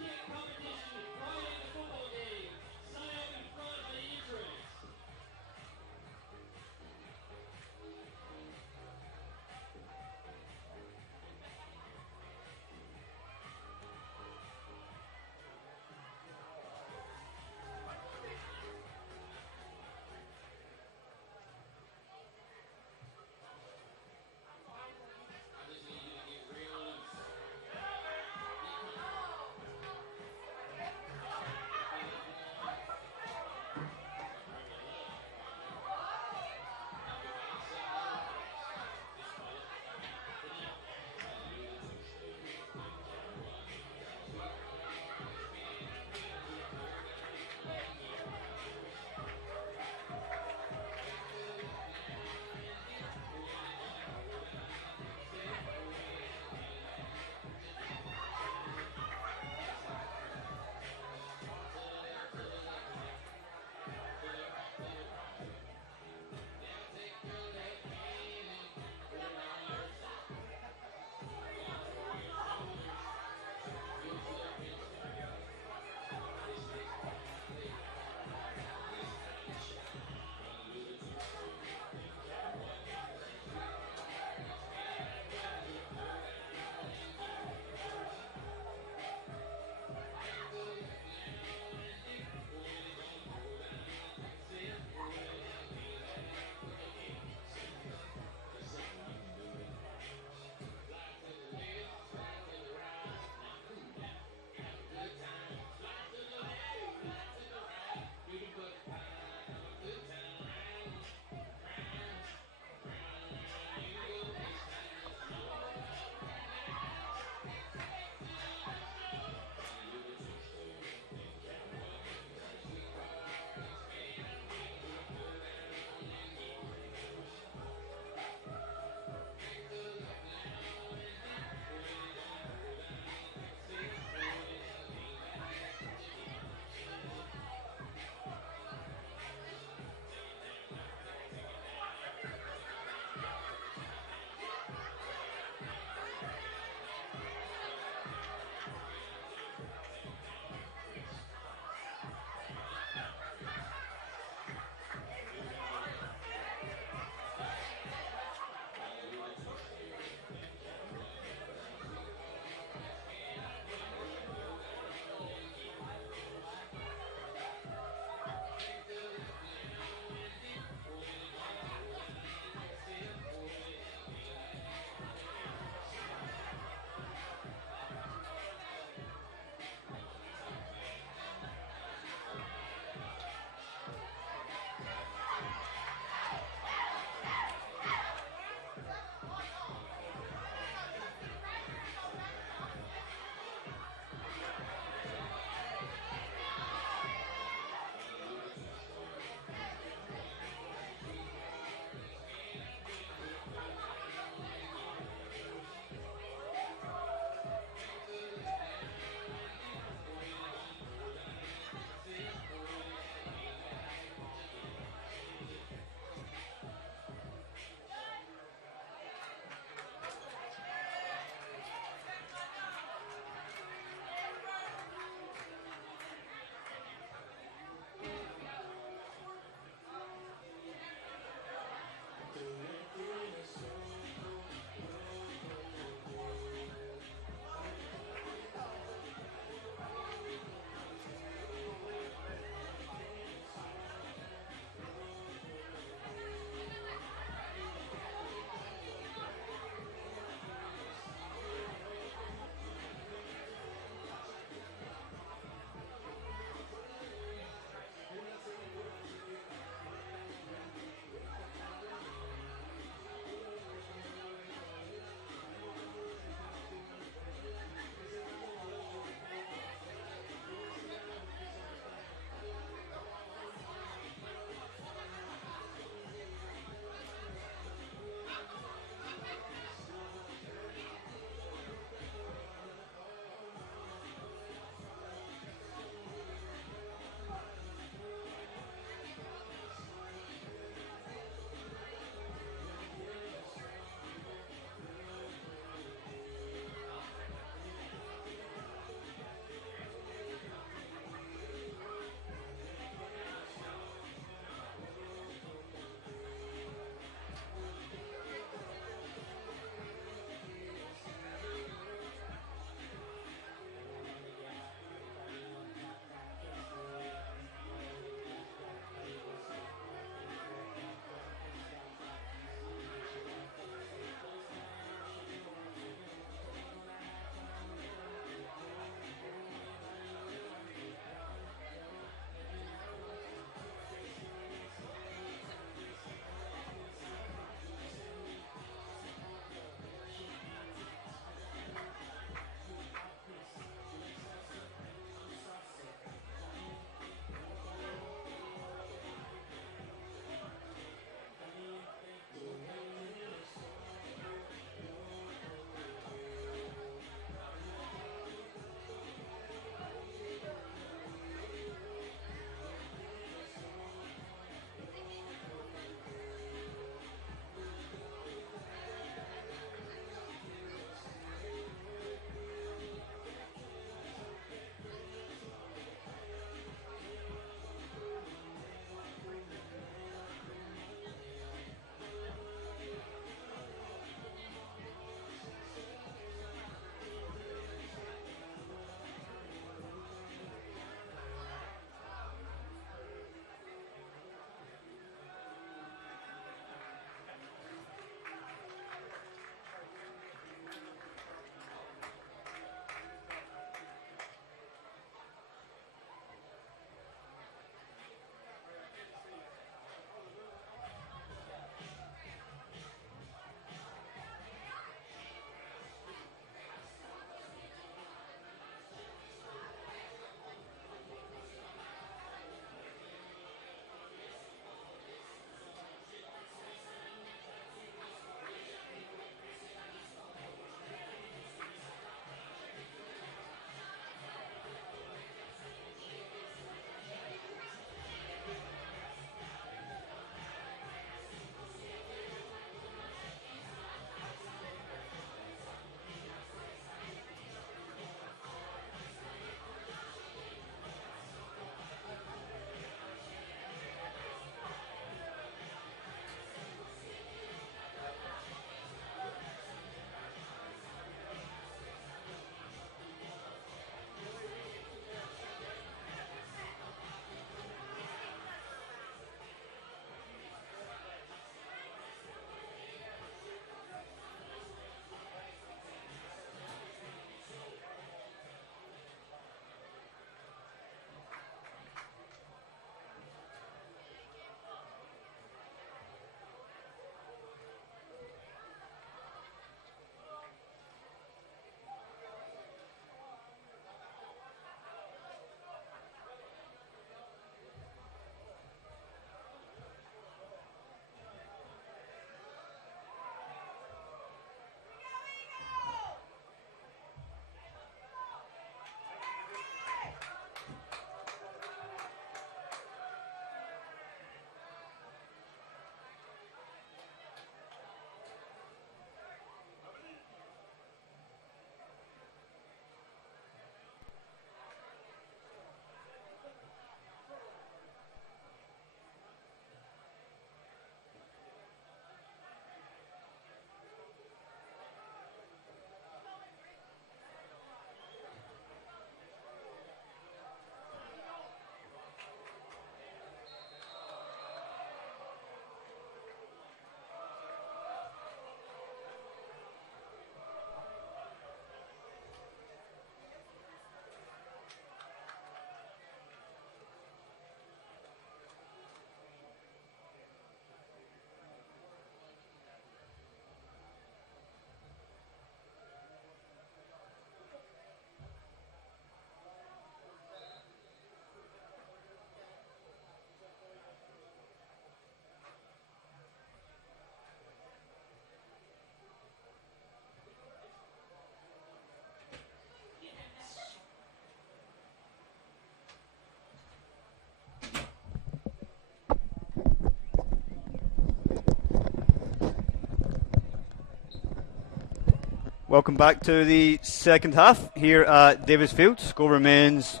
Welcome back to the second half here at Davis Field. Score remains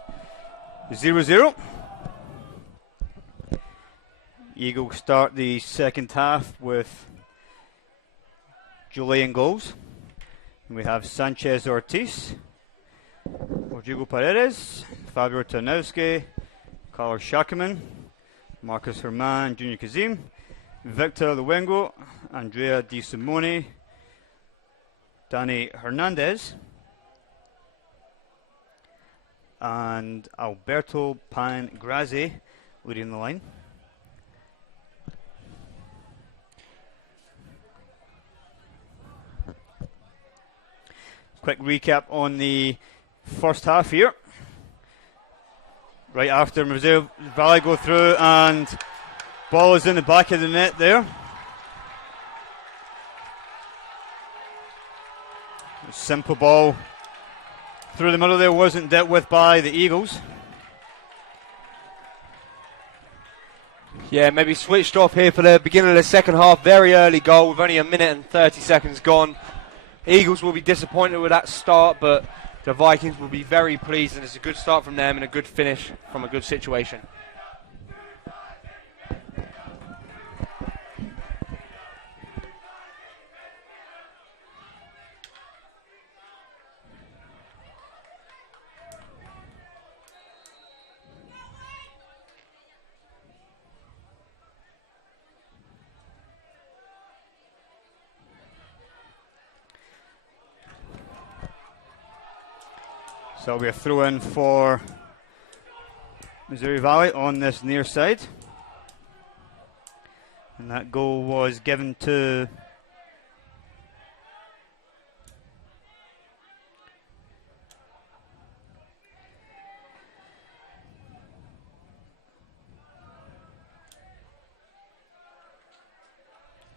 0-0. Eagles start the second half with Julian goals. We have Sanchez Ortiz, Rodrigo Paredes, Fabio Tarnowski, Carlos Shakaman, Marcus Herman, Junior Kazim, Victor Luengo, Andrea Di Simone, Danny Hernandez, and Alberto Pangrazi leading the line. Quick recap on the first half here. Right after Missouri Valley go through, and ball is in the back of the net there. A simple ball through the middle there, wasn't dealt with by the Eagles. Yeah, maybe switched off here for the beginning of the second half. Very early goal with only a minute and 30 seconds gone. Eagles will be disappointed with that start, but the Vikings will be very pleased, and it's a good start from them and a good finish from a good situation. So we are throw in for Missouri Valley on this near side. And that goal was given to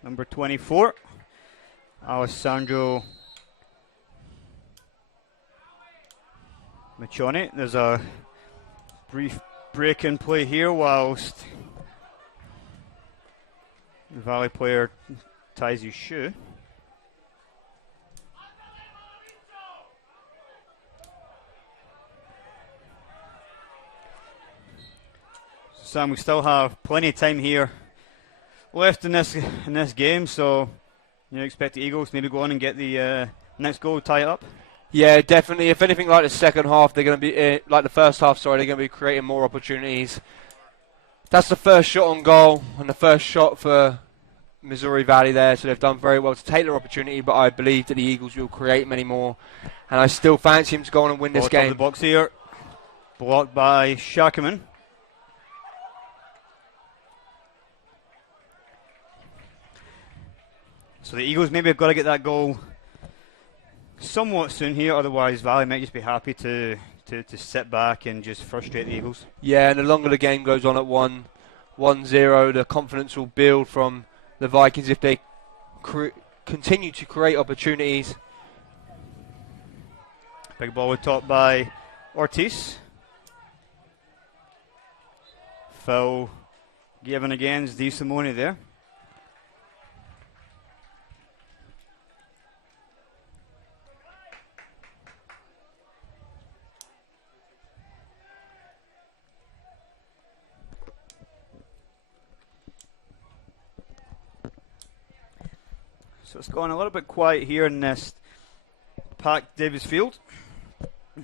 number 24, Alessandro Machoni. There's a brief break in play here whilst the Valley player ties his shoe. Sam, we still have plenty of time here left in this game, so you expect the Eagles maybe go on and get the next goal, tie it up? Yeah, definitely. If anything like the second half, they're going to be, like the first half, sorry, they're going to be creating more opportunities. That's the first shot on goal and the first shot for Missouri Valley there, so they've done very well to take their opportunity, but I believe that the Eagles will create many more, and I still fancy him to go on and win this game. The box here, blocked by Shakaman. So the Eagles maybe have got to get that goal somewhat soon here, otherwise Valley might just be happy to sit back and just frustrate the Eagles. Yeah, and the longer the game goes on at 1-0, the confidence will build from the Vikings if they continue to create opportunities. Big ball top by Ortiz. Foul given against Di Simone there. So it's gone a little bit quiet here in this packed Davis Field.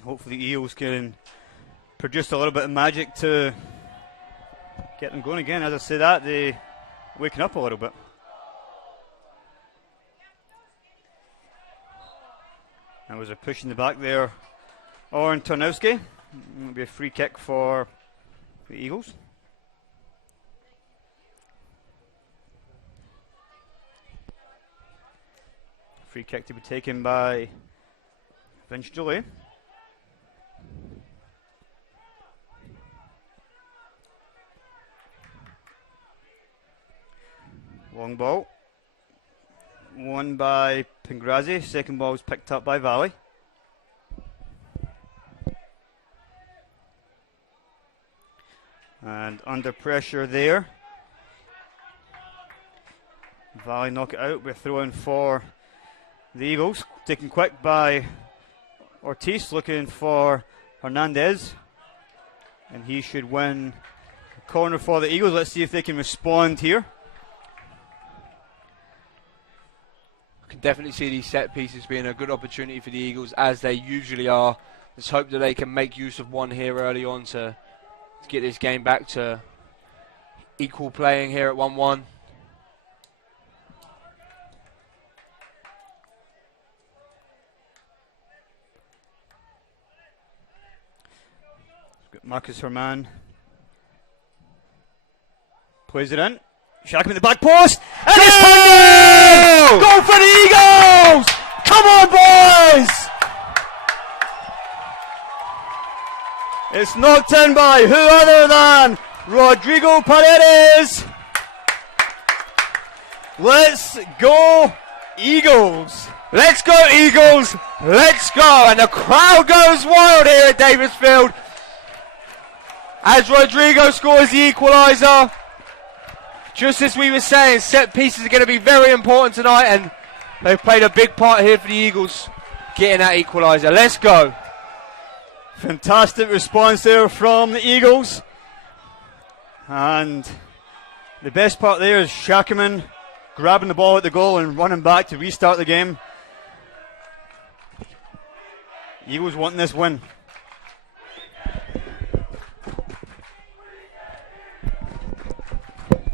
Hopefully the Eagles can produce a little bit of magic to get them going again. As I say that, they're waking up a little bit. There was a push in the back there. Oren Tarnowski. It'll be a free kick for the Eagles. Free kick to be taken by Vince Jolie. Long ball. Won by Pangrazi. Second ball was picked up by Valley. And under pressure there. Valley knock it out. We're throwing for the Eagles. Taken quick by Ortiz, looking for Hernandez. And he should win the corner for the Eagles. Let's see if they can respond here. I can definitely see these set pieces being a good opportunity for the Eagles, as they usually are. Let's hope that they can make use of one here early on to get this game back to equal playing here at 1-1. Marcus Herman plays it in. Shackman at the back post. And it's Goal for the Eagles! Come on, boys! It's knocked in by who other than Rodrigo Paredes. Let's go, Eagles. Let's go, Eagles! Let's go! And the crowd goes wild here at Davis Field as Rodrigo scores the equaliser. Just as we were saying, set pieces are going to be very important tonight, and they've played a big part here for the Eagles getting that equaliser. Let's go. Fantastic response there from the Eagles. And the best part there is Shakaman grabbing the ball at the goal and running back to restart the game. Eagles wanting this win.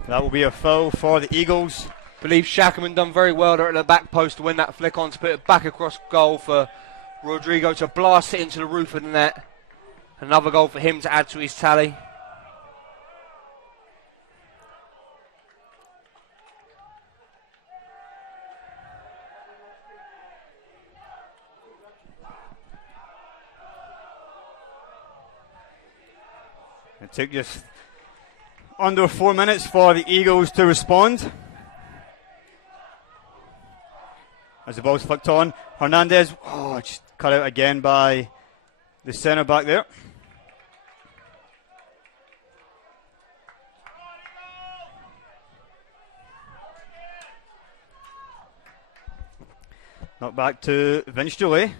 That will be a foul for the Eagles. I believe Shakaman done very well there at the back post to win that flick on to put it back across goal for Rodrigo to blast it into the roof of the net. Another goal for him to add to his tally. It took just under 4 minutes for the Eagles to respond. As the ball's flicked on, Hernandez, just cut out again by the centre back there. Knocked back to Vince Jolie.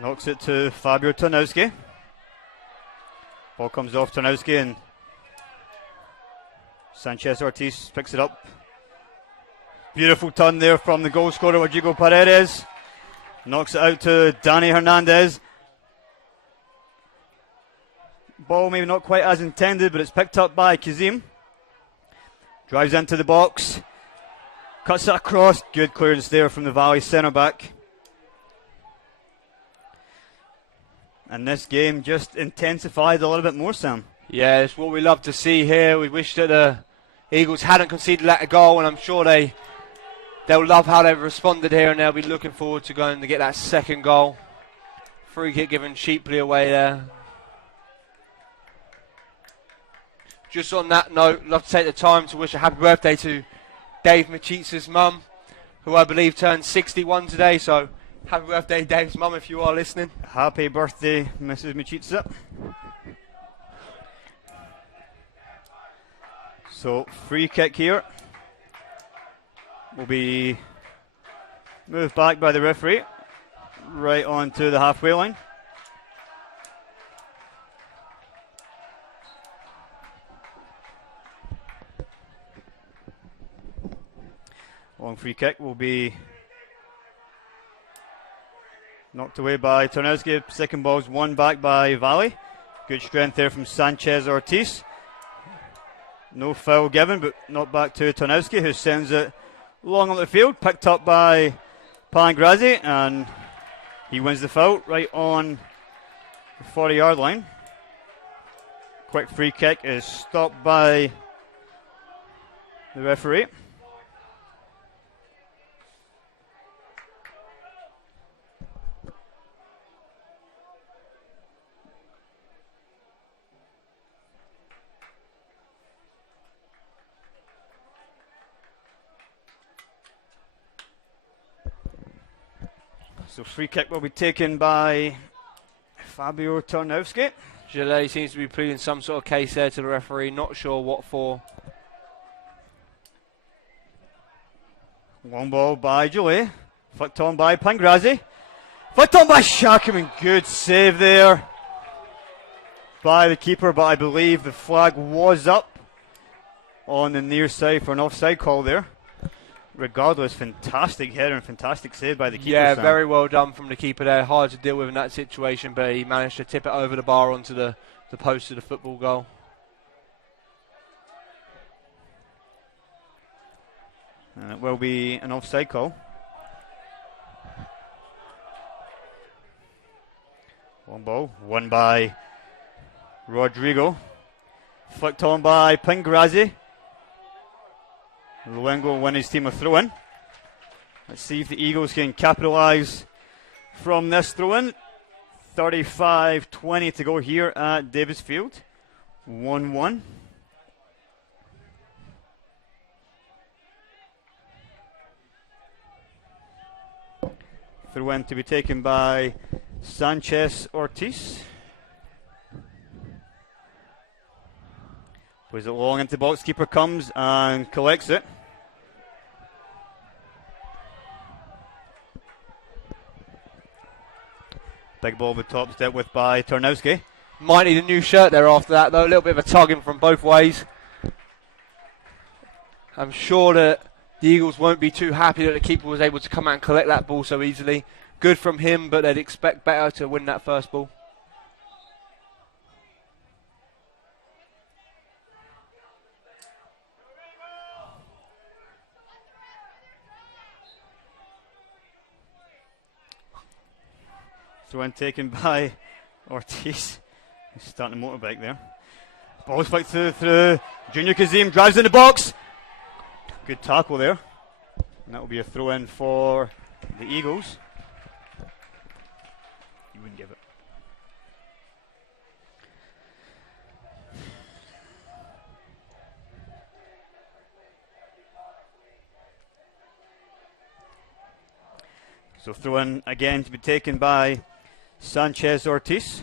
Knocks it to Fabio Tarnowski. Ball comes off Tarnowski and Sanchez Ortiz picks it up. Beautiful turn there from the goal scorer Rodrigo Paredes. Knocks it out to Danny Hernandez. Ball maybe not quite as intended, but it's picked up by Kazim. Drives into the box. Cuts it across. Good clearance there from the Valley centre back. And this game just intensified a little bit more, Sam. Yeah, it's what we love to see here. We wish that the Eagles hadn't conceded that goal, and I'm sure they'll love how they've responded here, and they'll be looking forward to going to get that second goal. Free kick given cheaply away there. Just on that note, I'd love to take the time to wish a happy birthday to Dave Machitsa's mum, who I believe turned 61 today, so happy birthday, Dave's mum, if you are listening. Happy birthday, Mrs. Machitsa. So, free kick here will be moved back by the referee right onto the halfway line. Long free kick will be knocked away by Tarnowski. Second ball's won back by Valley. Good strength there from Sanchez Ortiz. No foul given, but not back to Tarnowski, who sends it long up the field. Picked up by Pangrazi, and he wins the foul right on the 40-yard line. Quick free kick is stopped by the referee. So free kick will be taken by Fabio Tarnowski. Gillet seems to be pleading some sort of case there to the referee, not sure what for. Long ball by Gillet. Flicked on by Pangrazi. Flicked on by Shackerman. Good save there by the keeper, but I believe the flag was up on the near side for an offside call there. Regardless, fantastic header and fantastic save by the keeper. Yeah, Sam. very well done from the keeper there. Hard to deal with in that situation, but he managed to tip it over the bar onto the post of the football goal. And it will be an offside call. One ball, won by Rodrigo. Flicked on by Pangrazi. Luengo will win his team a throw in. Let's see if the Eagles can capitalise from this throw in. 35-20 to go here at Davis Field. 1-1. Throw in to be taken by Sanchez Ortiz. Plays it long into the box. Keeper comes and collects it. Big ball over the top, dealt with by Tarnowski. Might need a new shirt there after that, though. A little bit of a tugging from both ways. I'm sure that the Eagles won't be too happy that the keeper was able to come out and collect that ball so easily. Good from him, but they'd expect better to win that first ball. Throw in taken by Ortiz. He's starting a motorbike there. Ball's flicked through. Junior Kazim drives in the box. Good tackle there. And that will be a throw in for the Eagles. You wouldn't give it. So throw in again to be taken by Sanchez Ortiz.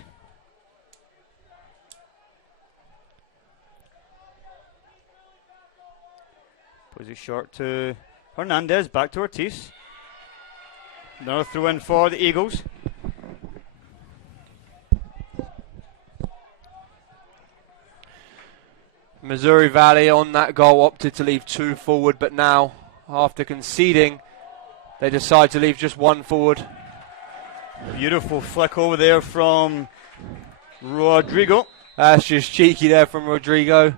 Plays it short to Hernandez, back to Ortiz. Another throw in for the Eagles. Missouri Valley on that goal opted to leave two forward, but now, after conceding, they decide to leave just one forward. Beautiful flick over there from Rodrigo. That's just cheeky there from Rodrigo.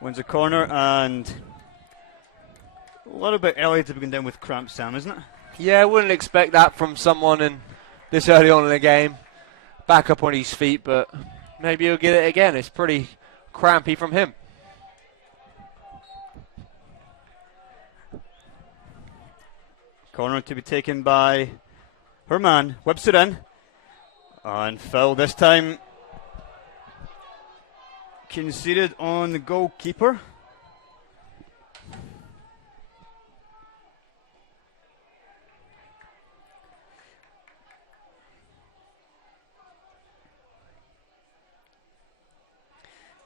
Wins a corner and a little bit early to begin down with cramp, Sam, isn't it? Yeah, I wouldn't expect that from someone in this early on in the game. Back up on his feet, but maybe he'll get it again. It's pretty crampy from him. Corner to be taken by Herman. Whips it in. And foul this time. Conceded on the goalkeeper.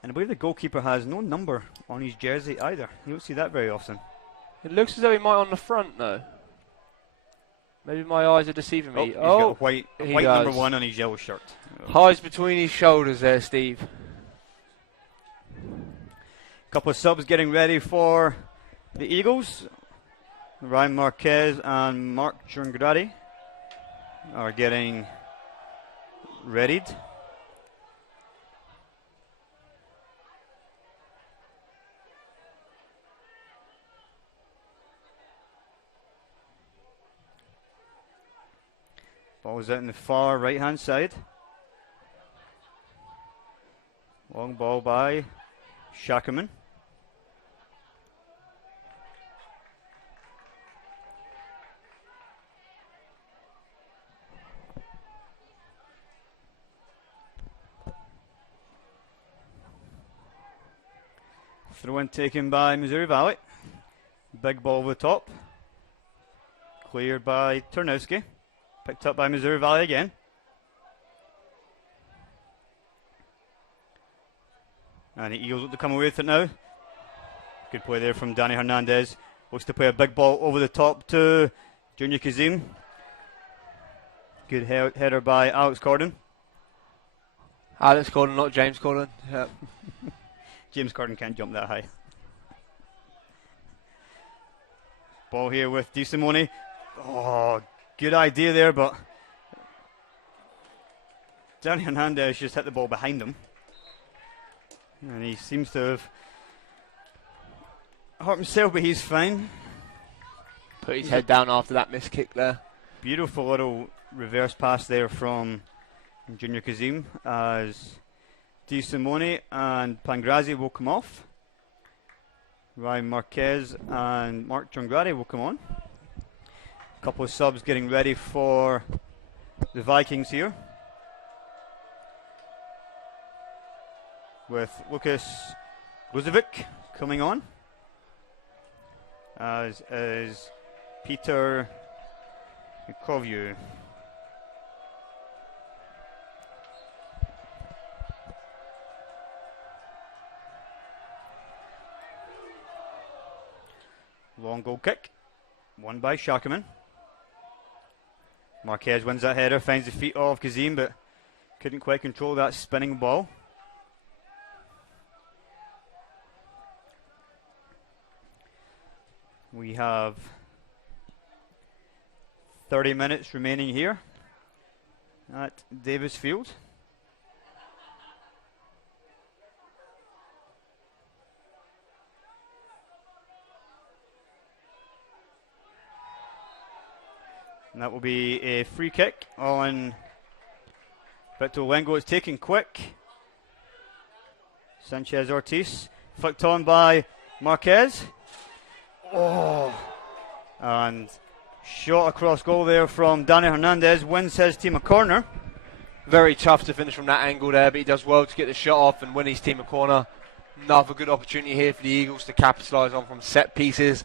And I believe the goalkeeper has no number on his jersey either. You don't see that very often. It looks as though he might on the front, though. Maybe my eyes are deceiving me. He's got a white he number does. 1 on his yellow shirt. Highs between his shoulders there, Steve. Couple of subs getting ready for the Eagles. Ryan Marquez and Mark Giangradi are getting readied. Ball is out in the far right hand side. Long ball by Shackerman. Throw in taken by Missouri Valley. Big ball over the top. Cleared by Tarnowski. Picked up by Missouri Valley again. And the Eagles look to come away with it now. Good play there from Danny Hernandez. Looks to play a big ball over the top to Junior Kazim. Good header by Alex Corden. Alex Corden, not James Corden. Yep. James Corden can't jump that high. Ball here with DeSimone. Oh, good idea there, but Danny Hernandez just hit the ball behind him. And he seems to have hurt himself, but he's fine. Put his head down after that missed kick there. Beautiful little reverse pass there from Junior Kazim as DeSimone and Pangrazi will come off. Ryan Marquez and Mark Giangradi will come on. A couple of subs getting ready for the Vikings here. With Lucas Guzovic coming on, as is Peter Koviu. Long goal kick, won by Shakaman. Marquez wins that header, finds the feet of Kazim, but couldn't quite control that spinning ball. We have 30 minutes remaining here at Davis Field. And that will be a free kick on Victor Wengo. It's taken quick. Sanchez Ortiz flicked on by Marquez. Oh, and shot across goal there from Danny Hernandez, wins his team a corner. Very tough to finish from that angle there, but he does well to get the shot off and win his team a corner. Another good opportunity here for the Eagles to capitalise on from set pieces,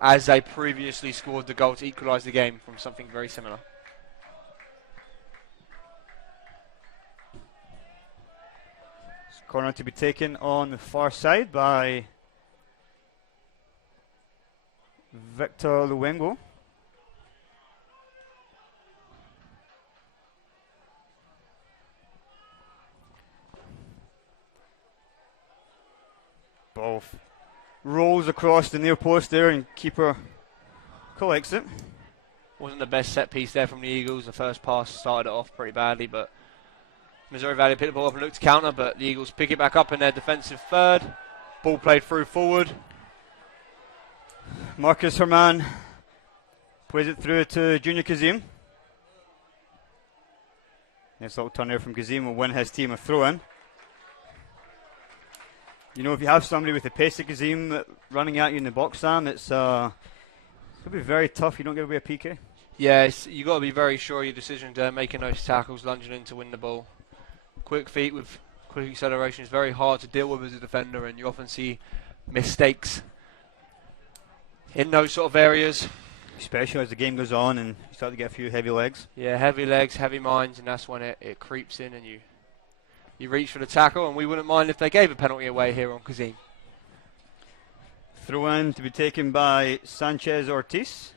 as they previously scored the goal to equalise the game from something very similar. Corner to be taken on the far side by Victor Luengo. Ball rolls across the near post there and keeper collects it. Wasn't the best set piece there from the Eagles. The first pass started it off pretty badly, but Missouri Valley picked the ball up and looked to counter, but the Eagles pick it back up in their defensive third. Ball played through forward. Marcus Herman plays it through to Junior Kazim. Nice little turn there from Kazim will win his team a throw-in. You know, if you have somebody with the pace of Kazim running at you in the box, Sam, it's going to be very tough. You don't give away a PK. Yes, you got to be very sure of your decision to making those tackles, lunging in to win the ball. Quick feet with quick acceleration is very hard to deal with as a defender, and you often see mistakes in those sort of areas. Especially as the game goes on and you start to get a few heavy legs. Yeah, heavy legs, heavy minds, and that's when it creeps in and you reach for the tackle, and we wouldn't mind if they gave a penalty away here on Kazim. Throw in to be taken by Sanchez Ortiz.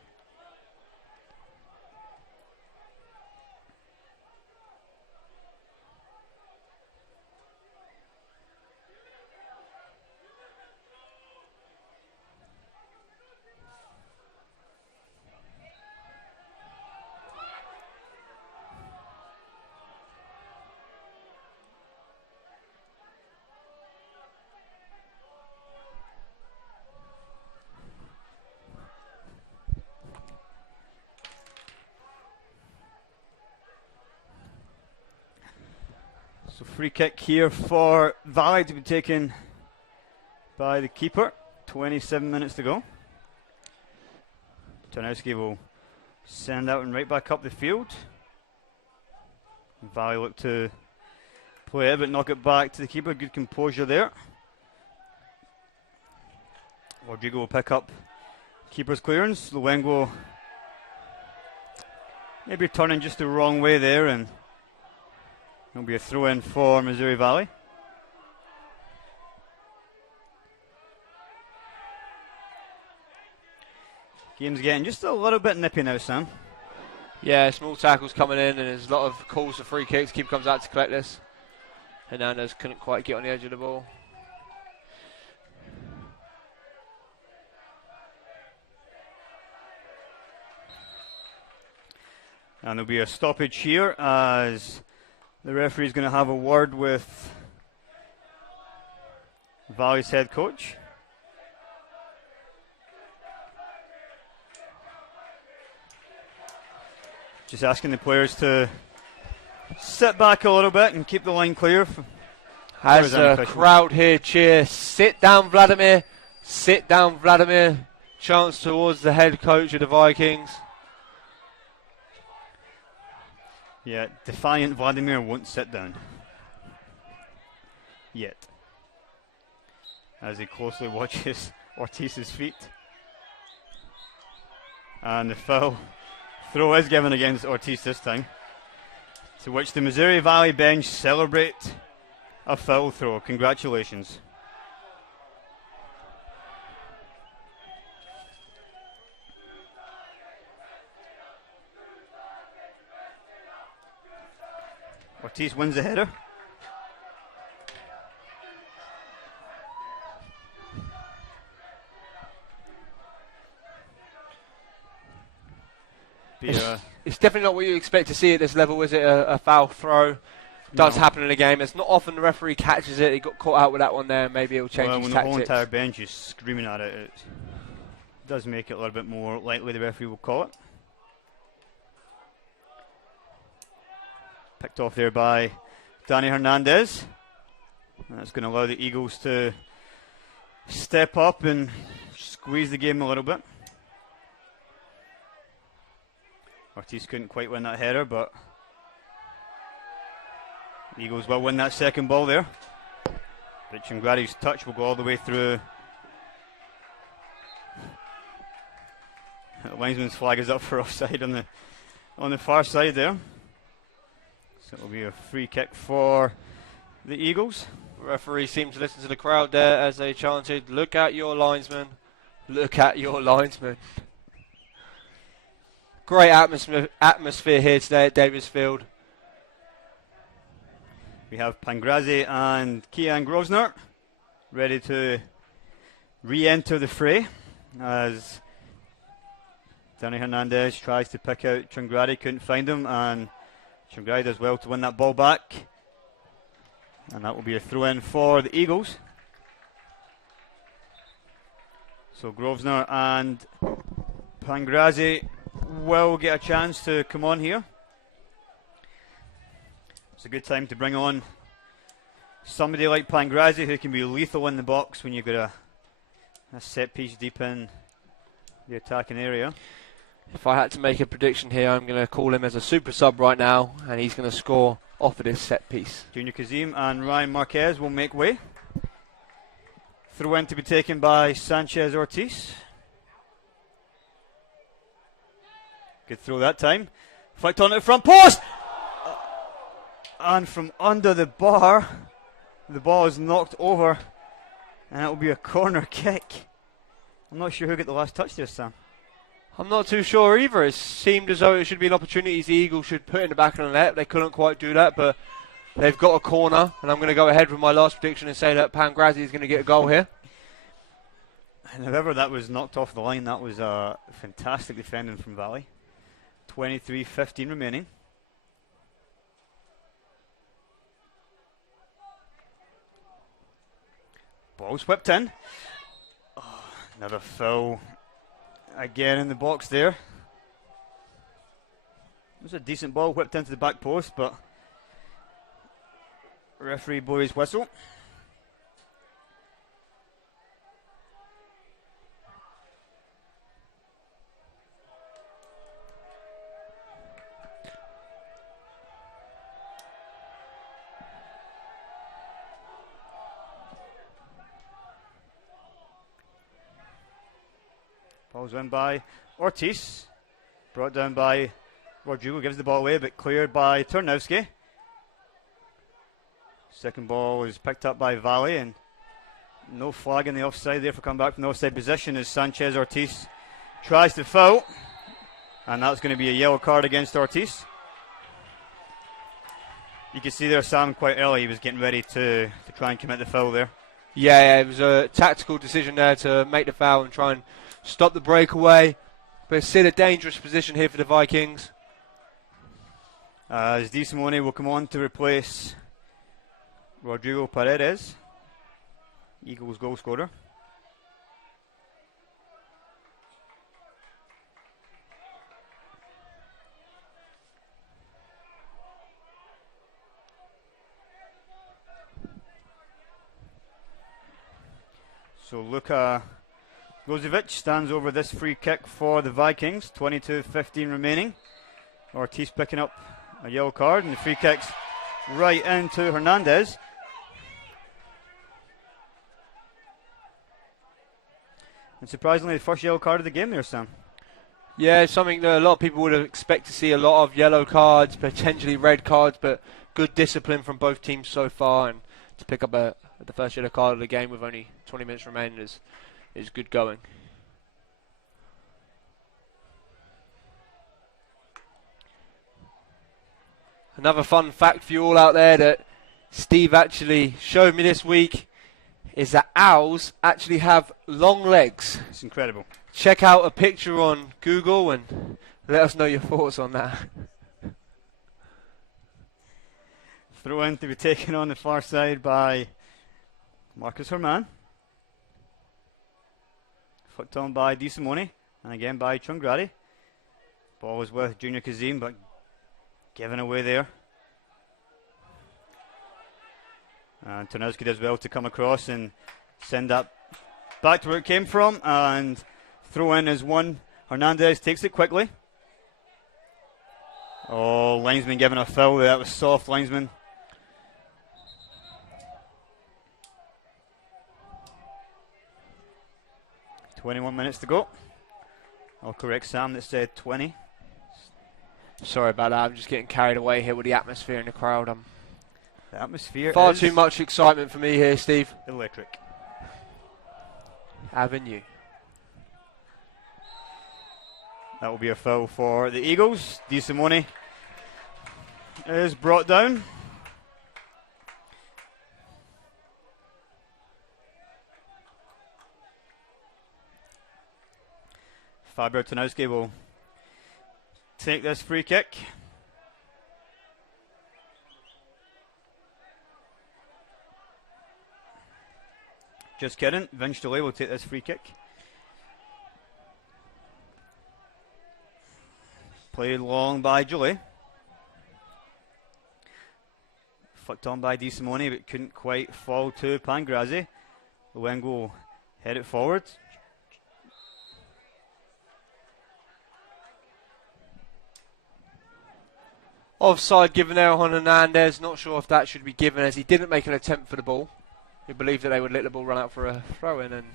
So free kick here for Valley to be taken by the keeper. 27 minutes to go. Tarnowski will send out and right back up the field. Valley look to play it but knock it back to the keeper. Good composure there. Rodrigo will pick up keeper's clearance. Luengo maybe turning just the wrong way there, and it'll be a throw-in for Missouri Valley. Game's getting just a little bit nippy now, Sam. Yeah, small tackles coming in, and there's a lot of calls for free kicks. Keeper comes out to collect this. Hernandez couldn't quite get on the edge of the ball. And there'll be a stoppage here as the referee is going to have a word with Valley's head coach. Just asking the players to sit back a little bit and keep the line clear. Has the crowd here cheer, sit down Vladimir, sit down Vladimir. Chance towards the head coach of the Vikings. Yeah, defiant Vladimir won't sit down. Yet. As he closely watches Ortiz's feet. And the foul throw is given against Ortiz this time. To which the Missouri Valley bench celebrate a foul throw. Congratulations. Ortiz wins the header. It's definitely not what you expect to see at this level, is it? A foul throw does happen in a game. It's not often the referee catches it. He got caught out with that one there. Maybe he'll change his when tactics. The whole entire bench is screaming at it, it does make it a little bit more likely the referee will call it. Picked off there by Danny Hernandez. And that's going to allow the Eagles to step up and squeeze the game a little bit. Ortiz couldn't quite win that header, but the Eagles will win that second ball there. But Changradi's touch will go all the way through. The linesman's flag is up for offside on the far side there. So it'll be a free kick for the Eagles. The referee seemed to listen to the crowd there as they chanted, "Look at your linesman, look at your linesman." Great atmosphere here today at Davis Field. We have Pangrazi and Kian Grosner ready to re-enter the fray as Danny Hernandez tries to pick out Changradi, couldn't find him, and Changradi does well to win that ball back. And that will be a throw-in for the Eagles. So Grosvenor and Pangrazi will get a chance to come on here. It's a good time to bring on somebody like Pangrazi who can be lethal in the box when you've got a set piece deep in the attacking area. If I had to make a prediction here, I'm going to call him as a super sub right now, and he's going to score off of this set piece. Junior Kazim and Ryan Marquez will make way. Throw in to be taken by Sanchez Ortiz. Good throw that time. Flicked on at the front post! And from under the bar, the ball is knocked over, and it will be a corner kick. I'm not sure who got the last touch there, Sam. I'm not too sure either. It seemed as though it should be an opportunity the Eagles should put in the back of the net. They couldn't quite do that, but they've got a corner, and I'm going to go ahead with my last prediction and say that Pangrazi is going to get a goal here. And however that was knocked off the line, that was a fantastic defending from Valley. 23:15 remaining. Ball's whipped in. Oh, another foul again in the box there. It was a decent ball whipped into the back post, but referee blows whistle. Ball's won by Ortiz. Brought down by Rodrigo. Gives the ball away, but cleared by Turnowski. Second ball is picked up by Valley, and no flag in the offside there for coming back from the offside position as Sanchez Ortiz tries to foul, and that's going to be a yellow card against Ortiz. You can see there Sam quite early, he was getting ready to try and commit the foul there. Yeah, it was a tactical decision there to make the foul and try and stop the breakaway. But it's still a dangerous position here for the Vikings. As DeSimone will come on to replace Rodrigo Paredes, Eagles goal scorer. So Luka Gozovic stands over this free kick for the Vikings. 22:15 remaining. Ortiz picking up a yellow card, and the free kick's right into Hernandez. And surprisingly, the first yellow card of the game there, Sam. Yeah, something that a lot of people would expect to see a lot of yellow cards, potentially red cards, but good discipline from both teams so far, and to pick up the first yellow card of the game with only 20 minutes remaining is good going. Another fun fact for you all out there that Steve actually showed me this week is that owls actually have long legs. It's incredible. Check out a picture on Google and let us know your thoughts on that. Throw in to be taken on the far side by Marcus Herman. Flicked on by DeSimone, and again by Chungradi. Ball is with Junior Kazim, but given away there. And Tarnowski does well to come across and send that back to where it came from, and throw in is one. Hernandez takes it quickly. Oh, linesman given a foul there. That was soft, linesman. .21 minutes to go. I'll correct Sam that said 20. Sorry about that, I'm just getting carried away here with the atmosphere in the crowd. The atmosphere Far is too much excitement for me here, Steve. electric. Avenue. That will be a foul for the Eagles. DeSimone is brought down. Fabio Tarnowski will take this free kick. Just kidding. Vince Delay will take this free kick. Played long by Julie. Flicked on by DeSimone, but couldn't quite fall to Pangrazi. Luengo will head it forward. Offside given there on Hernandez. Not sure if that should be given, as he didn't make an attempt for the ball. He believed that they would let the ball run out for a throw-in. And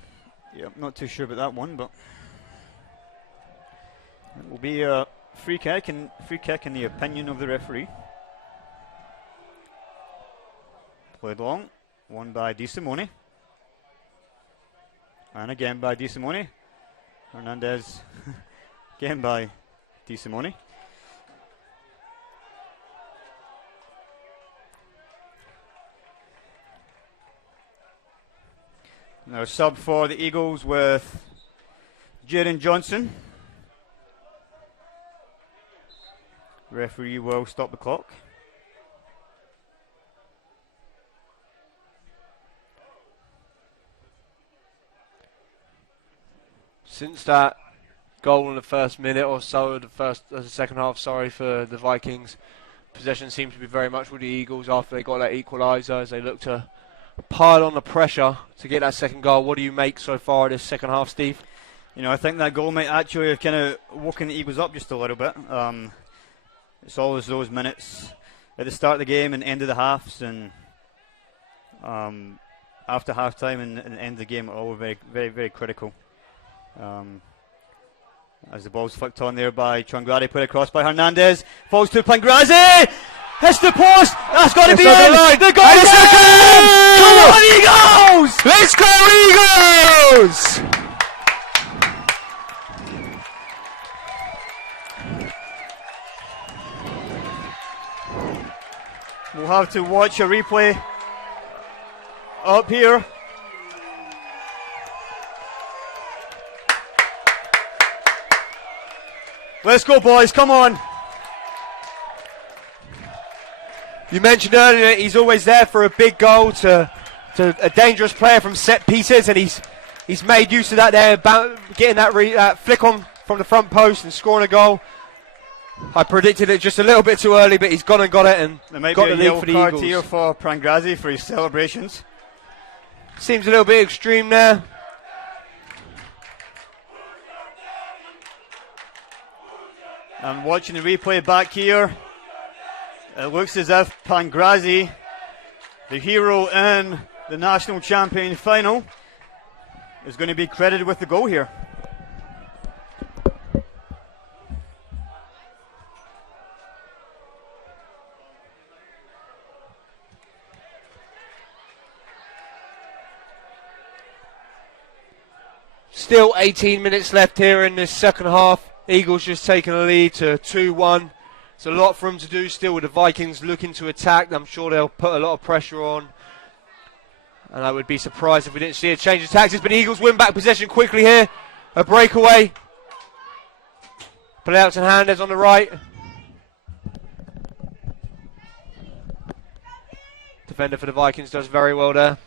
yeah, I'm not too sure about that one, but it will be a free kick in the opinion of the referee. Played long, won by DeSimone, and again by DeSimone. Hernandez again by DeSimone. Now sub for the Eagles with Jaden Johnson. Referee will stop the clock. since that goal in the first minute or so, the second half, for the Vikings, possession seemed to be very much with the Eagles after they got that equaliser, as they look to pile on the pressure to get that second goal. What do you make so far of this second half, Steve? You know, I think that goal might actually have kind of woken the Eagles up just a little bit. It's always those minutes at the start of the game and end of the halves, and after half time and the end of the game are all very, very, very critical. As the ball's flicked on there by Chungradi, put across by Hernandez, falls to Pangrazi, hits the post, that's got to be in, the goal is in! Come on Eagles! Let's go Eagles! We'll have to watch a replay up here. Let's go, boys, come on. You mentioned earlier he's always there for a big goal, to a dangerous player from set pieces, and he's made use of that there, getting that flick on from the front post and scoring a goal. I predicted it just a little bit too early, but he's gone and got it, and there might got be a the lead for the yellow card Eagles. here for Prangrazi for his celebrations. Seems a little bit extreme there. And watching the replay back here, it looks as if Prangrazi, the hero in the national champion final, is going to be credited with the goal here. Still 18 minutes left here in this second half. Eagles just taking a lead to 2-1. It's a lot for them to do still with the Vikings looking to attack. I'm sure they'll put a lot of pressure on. And I would be surprised if we didn't see a change of tactics. But the Eagles win back possession quickly here. A breakaway. Play out to Hernandez on the right. Defender for the Vikings does very well there.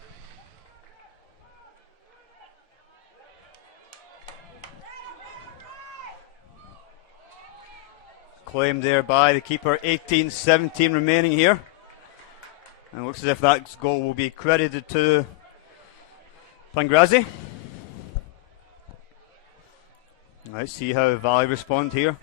Claimed there by the keeper, 18-17 remaining here. And it looks as if that goal will be credited to Prangrazi. Let's see how Valley respond here.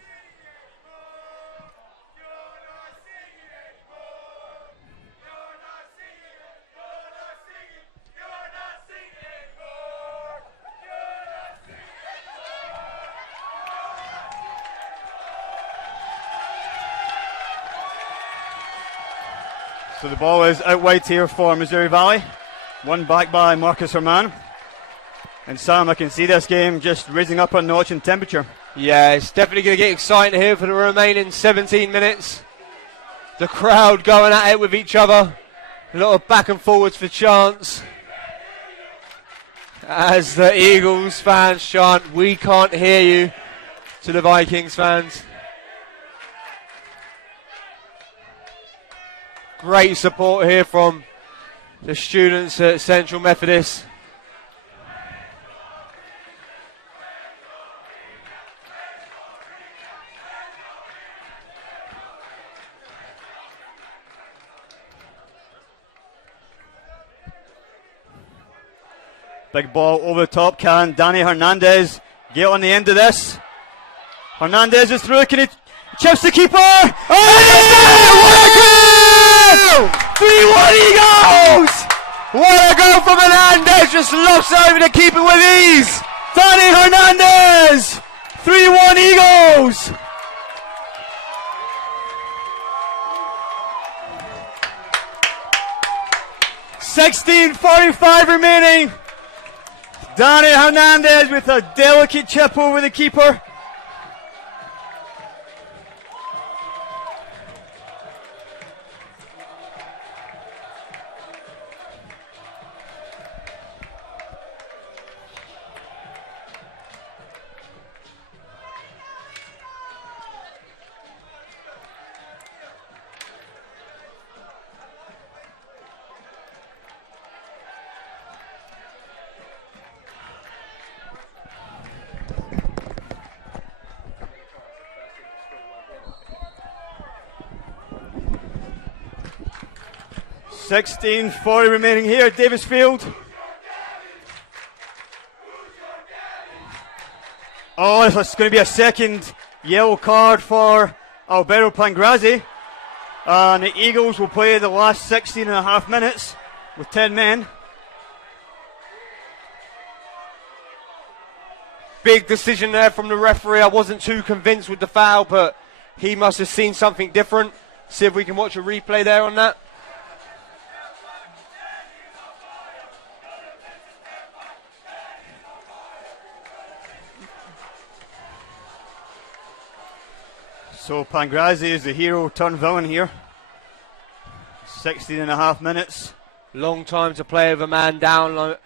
So the ball is out wide here for Missouri Valley. Won back by Marcus Herman. And Sam, I can see this game just raising up a notch in temperature. Yeah, it's definitely going to get exciting here for the remaining 17 minutes. The crowd going at it with each other. A lot of back and forwards for chants. As the Eagles fans chant, "We can't hear you," to the Vikings fans. Great support here from the students at Central Methodist. Big ball over the top. Can Danny Hernandez get on the end of this? Hernandez is through. Can he chips the keeper? Oh! 3-1 Eagles! What a goal from Hernandez, just lofts over the keeper with ease. Danny Hernandez! 3-1 Eagles! .45 remaining. Danny Hernandez with a delicate chip over the keeper. .40 remaining here at Davis Field. Oh, it's going to be a second yellow card for Alberto Prangrazi. And the Eagles will play the last 16 and a half minutes with 10 men. Big decision there from the referee. I wasn't too convinced with the foul, but he must have seen something different. See if we can watch a replay there on that. So Prangrazi is the hero turned villain here. 16 and a half minutes. Long time to play with a man down. Like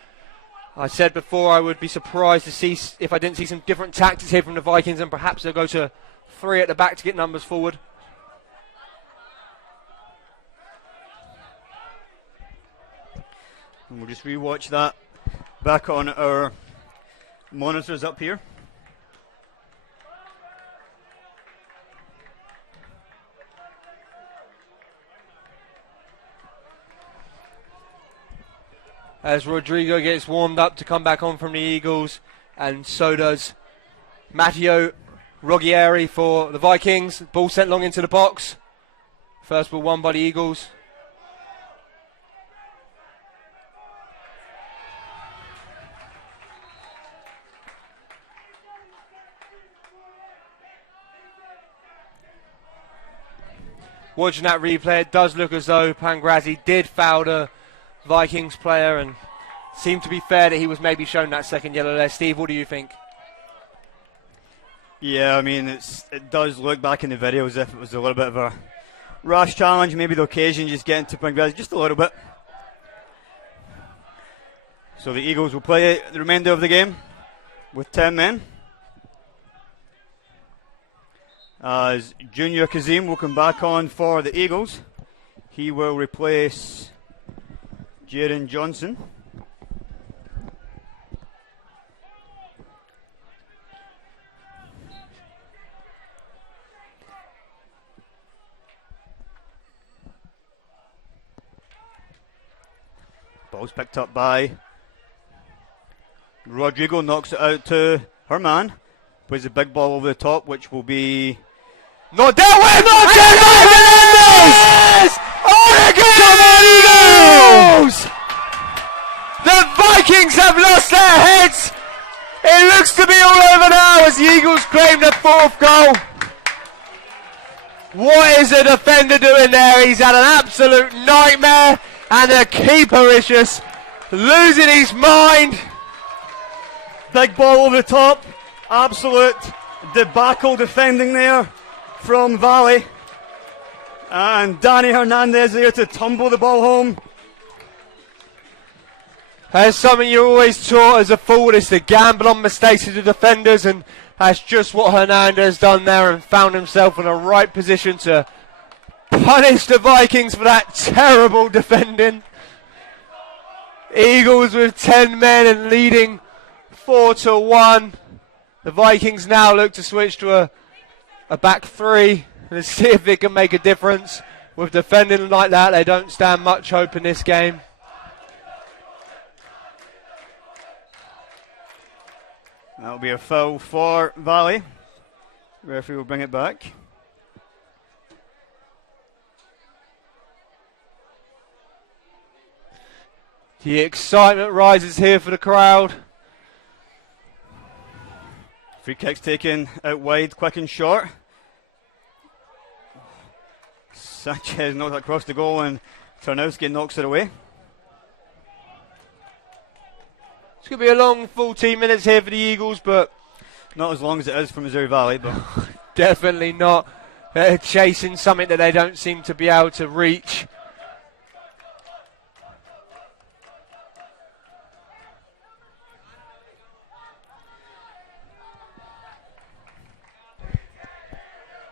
I said before, I would be surprised to see if I didn't see some different tactics here from the Vikings, and perhaps they'll go to 3 at the back to get numbers forward. And we'll just rewatch that back on our monitors up here. As Rodrigo gets warmed up to come back on from the Eagles, and so does Matteo Ruggieri for the Vikings. Ball sent long into the box. First ball won by the Eagles. Watching that replay, it does look as though Pangrazi did foul the Vikings player, and seemed to be fair that he was maybe shown that second yellow there. Steve, what do you think? Yeah, I mean, it does look back in the video as if it was a little bit of a rash challenge. Maybe the occasion just getting to Pangrazi just a little bit. So the Eagles will play the remainder of the game with 10 men. As Junior Kazim will come back on for the Eagles. He will replace Jaden Johnson. Ball's picked up by Rodrigo, knocks it out to her man. Plays a big ball over the top, which will be not dealt with! Not dealt with! Come on, Eagles! The Vikings have lost their heads! It looks to be all over now as the Eagles claim the 4th goal. What is the defender doing there? He's had an absolute nightmare, and the keeper is just losing his mind. Big ball over the top. Absolute debacle defending there from Valley. And Danny Hernandez there to tumble the ball home. That's something you're always taught as a forward, is to gamble on mistakes of the defenders, and that's just what Hernandez done there, and found himself in the right position to punish the Vikings for that terrible defending. Eagles with 10 men and leading 4-1. The Vikings now look to switch to a back 3 and see if it can make a difference. With defending like that, they don't stand much hope in this game. That'll be a foul for Valley. Referee will bring it back. The excitement rises here for the crowd. Free kick's taken out wide, quick and short. Sanchez knocks it across the goal, and Tarnowski knocks it away. It's going to be a long 14 minutes here for the Eagles, but not as long as it is for Missouri Valley, but definitely not. They're chasing something that they don't seem to be able to reach.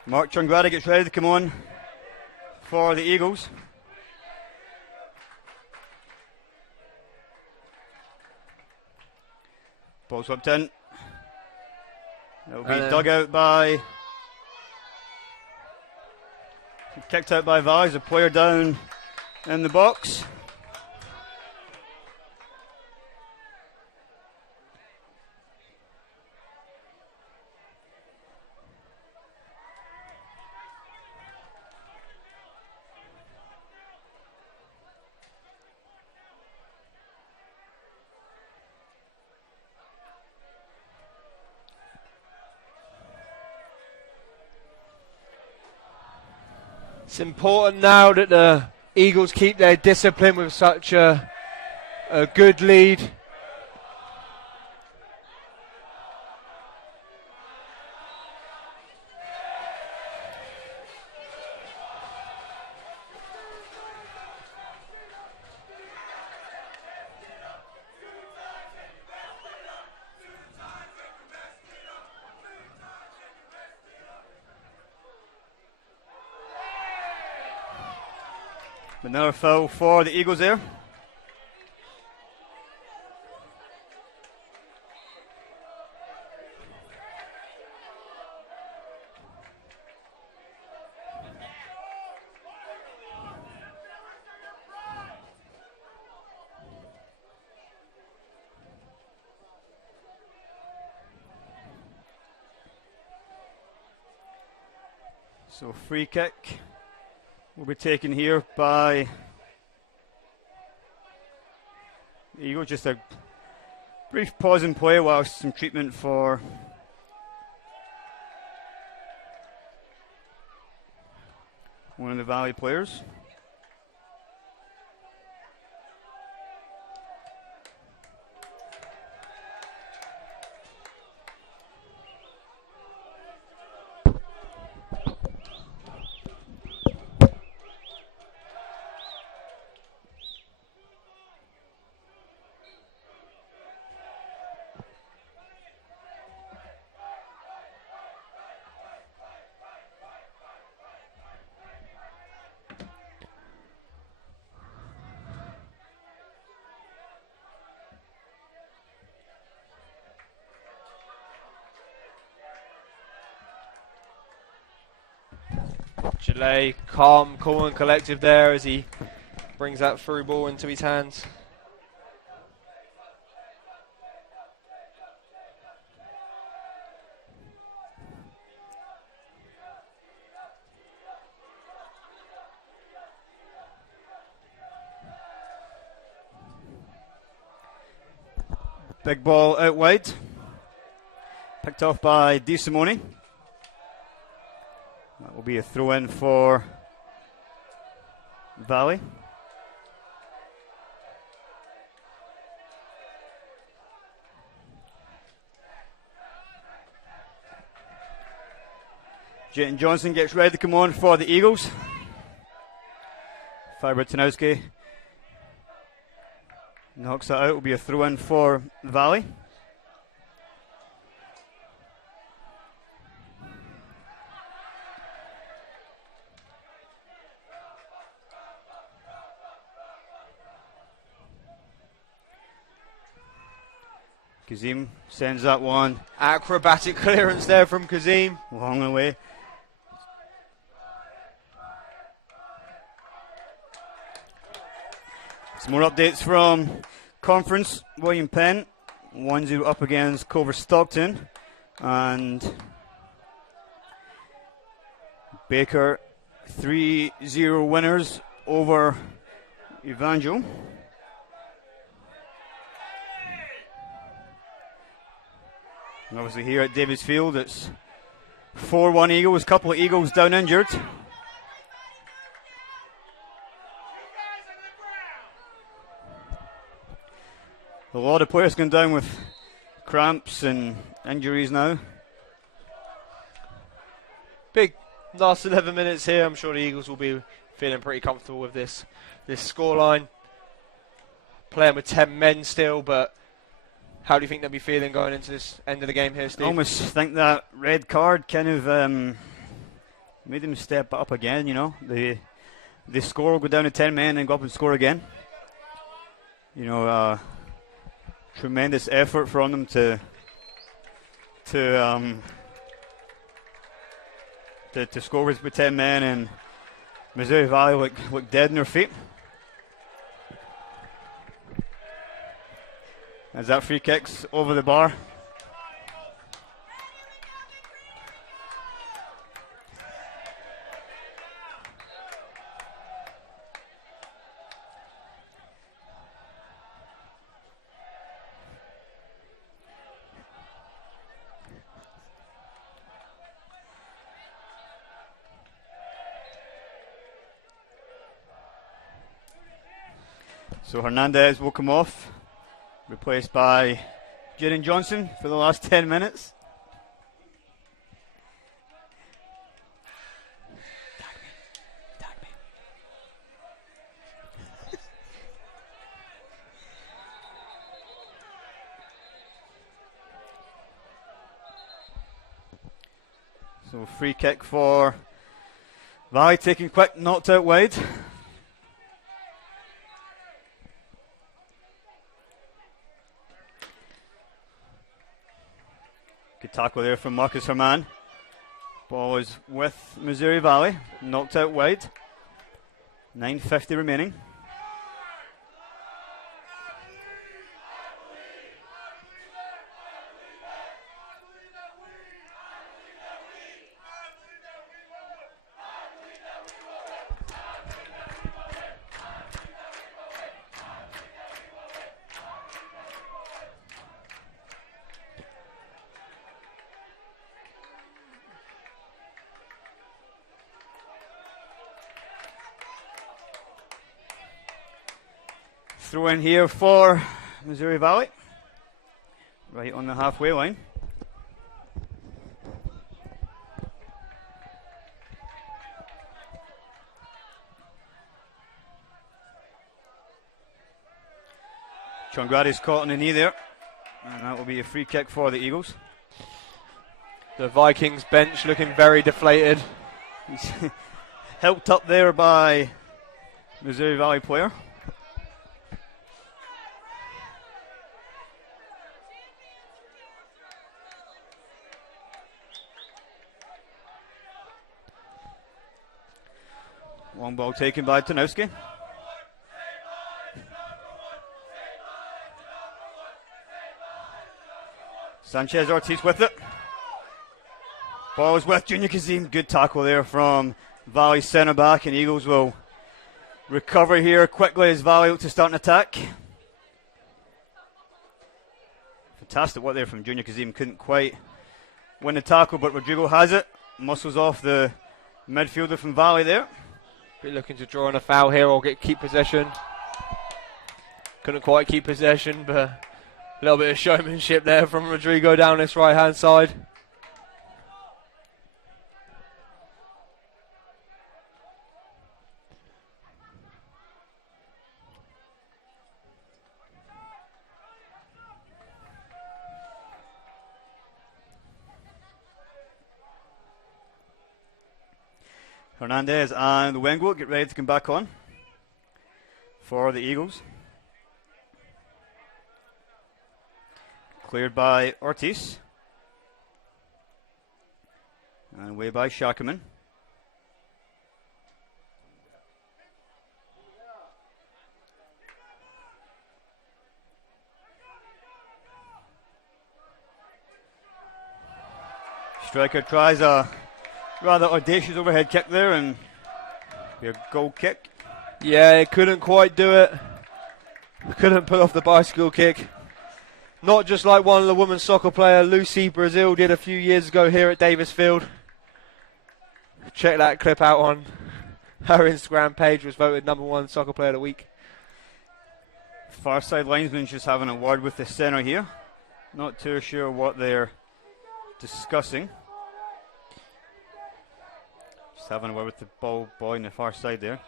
Mark Chungrada gets ready to come on for the Eagles. Ball swept in. It'll be dug out by... kicked out by Valley. There's a player down in the box. It's important now that the Eagles keep their discipline with such a good lead. Another foul for the Eagles there. So free kick will be taken here by Eagles. Just a brief pause in play whilst some treatment for one of the Valley players. Gillet, calm, cool and collective there as he brings that through ball into his hands. Big ball out wide. Picked off by DeSimone. That will be a throw in for Valley. Jayton Johnson gets ready to come on for the Eagles. Fibre Tanowski knocks that out. It will be a throw in for Valley. Kazim sends that one. Acrobatic clearance there from Kazim. Long away. Some more updates from conference. William Penn 1-0 up against Culver Stockton. And Baker 3-0 winners over Evangel. And obviously here at Davis Field, it's 4-1 Eagles, couple of Eagles down injured. A lot of players going down with cramps and injuries now. Big last 11 minutes here. I'm sure the Eagles will be feeling pretty comfortable with this scoreline. Playing with 10 men still, but how do you think they'll be feeling going into this end of the game here, Steve? I almost think that red card kind of made them step up again, you know. They score, go down to 10 men and go up and score again. You know, tremendous effort from them to score with 10 men, and Missouri Valley look dead in their feet. As that free kick's over the bar. So Hernandez will come off, replaced by Jaden Johnson for the last 10 minutes. So free kick for Valley, taking quick, knocked out wide. Good tackle there from Marcus Herman. Ball is with Missouri Valley. Knocked out wide. 9:50 remaining. Throw in here for Missouri Valley. Right on the halfway line. Chongradi's caught on the knee there. And that will be a free kick for the Eagles. The Vikings bench looking very deflated. He's helped up there by Missouri Valley player. Long ball taken by Tanowski. Sanchez Ortiz with it. Ball is with Junior Kazim. Good tackle there from Valley centre back, and Eagles will recover here quickly as Valley look to start an attack. Fantastic work there from Junior Kazim. Couldn't quite win the tackle, but Rodrigo has it. Muscles off the midfielder from Valley there. Be looking to draw on a foul here or keep possession. Couldn't quite keep possession, but a little bit of showmanship there from Rodrigo down this right hand side. Hernandez and Wengo get ready to come back on for the Eagles. Cleared by Ortiz. And away by Shakaman. Striker tries a rather audacious overhead kick there, and be a goal kick. Yeah, it couldn't quite do it. Couldn't pull off the bicycle kick. Not just like one of the women's soccer player Lucy Brazil did a few years ago here at Davis Field. Check that clip out on her Instagram page. Was voted #1 soccer player of the week. Far side linesman just having a word with the centre here. Not too sure what they're discussing. Just having a word with the ball boy on the far side there.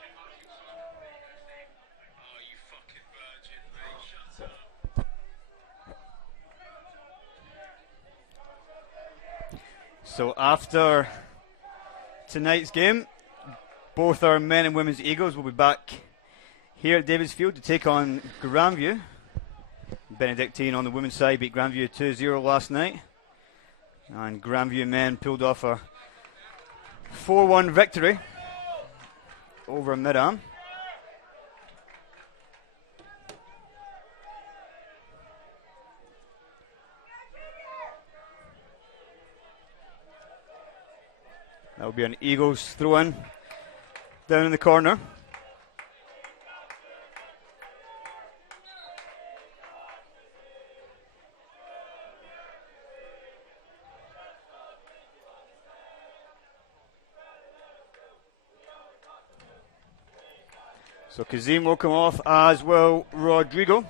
So after tonight's game, both our men and women's Eagles will be back here at Davis Field to take on Grandview. Benedictine on the women's side beat Grandview 2-0 last night. And Grandview men pulled off a 4-1 victory over Mid-Am. That will be an Eagles throw-in down in the corner. So Kazim will come off, as will Rodrigo.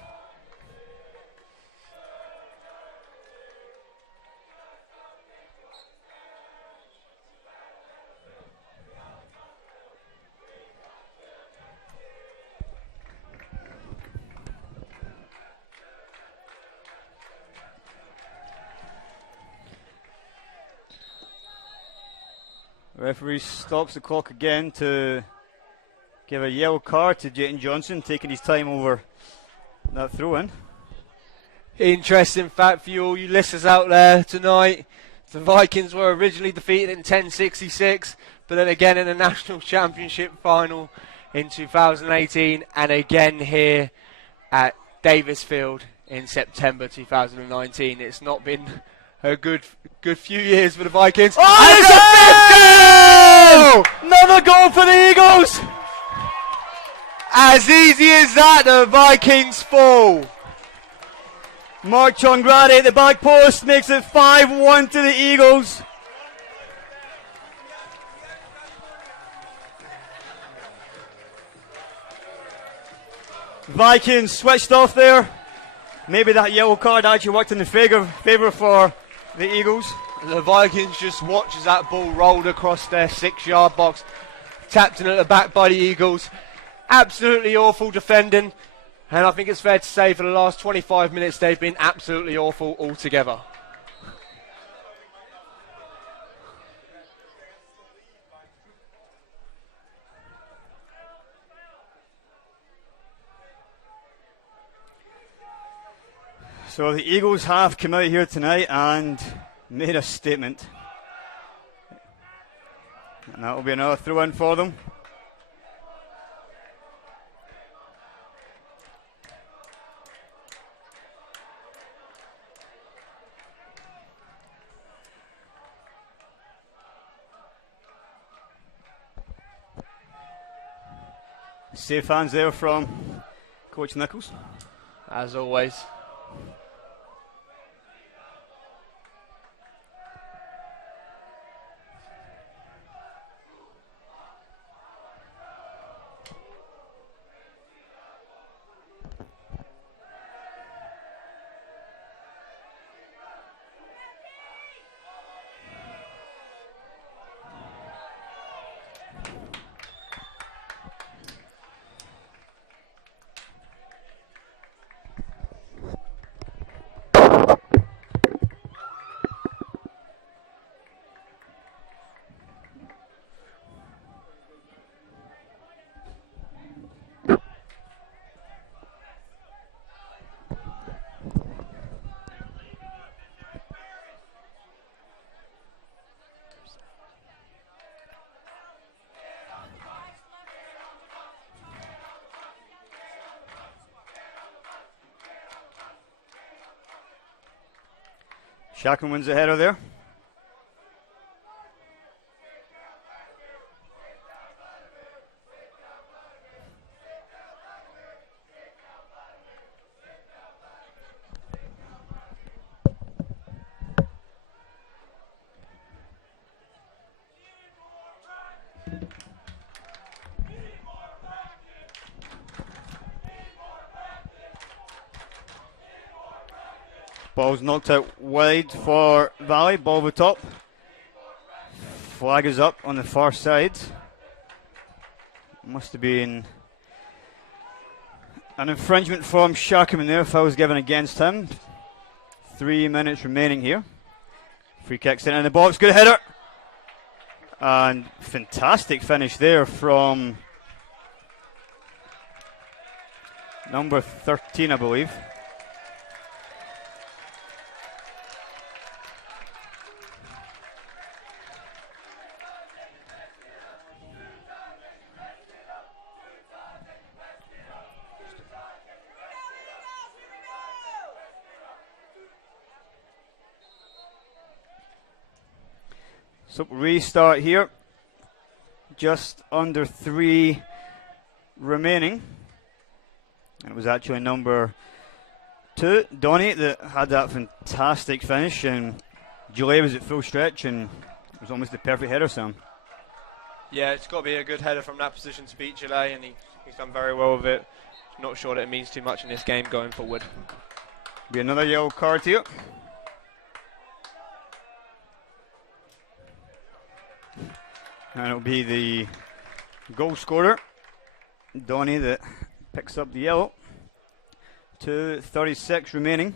Referee stops the clock again to give a yellow card to Jayton Johnson, taking his time over that throw-in. Interesting fact for you all you listeners out there tonight. The Vikings were originally defeated in 1066, but then again in the National Championship final in 2018, and again here at Davis Field in September 2019. It's not been a good few years for the Vikings. Oh, it's a fifth goal! Another goal for the Eagles! As easy as that, the Vikings fall. Mark Chongradi at the back post makes it 5-1 to the Eagles. Vikings switched off there. Maybe that yellow card actually worked in the favour for the Eagles. The Vikings just watch as that ball rolled across their 6-yard box, tapped in at the back by the Eagles. Absolutely awful defending. And I think it's fair to say for the last 25 minutes they've been absolutely awful altogether. So the Eagles have come out here tonight and made a statement. And that will be another throw-in for them. Safe hands there from Coach Nichols. As always. Shackman wins the header there. Ball's knocked out wide for Valley. Ball over top. Flag is up on the far side. Must have been an infringement from Sharkham there. Foul was given against him. 3 minutes remaining here. Free kicks in the box. Good header. And fantastic finish there from number 13, I believe. So restart here. Just under 3 remaining. And it was actually number 2, Donny, that had that fantastic finish. And Gillet was at full stretch and it was almost the perfect header, Sam. Yeah, it's got to be a good header from that position to beat Gillet, and he's done very well with it. Not sure that it means too much in this game going forward. Be another yellow card here. And it'll be the goal scorer, Donny, that picks up the yellow. 2:36 remaining.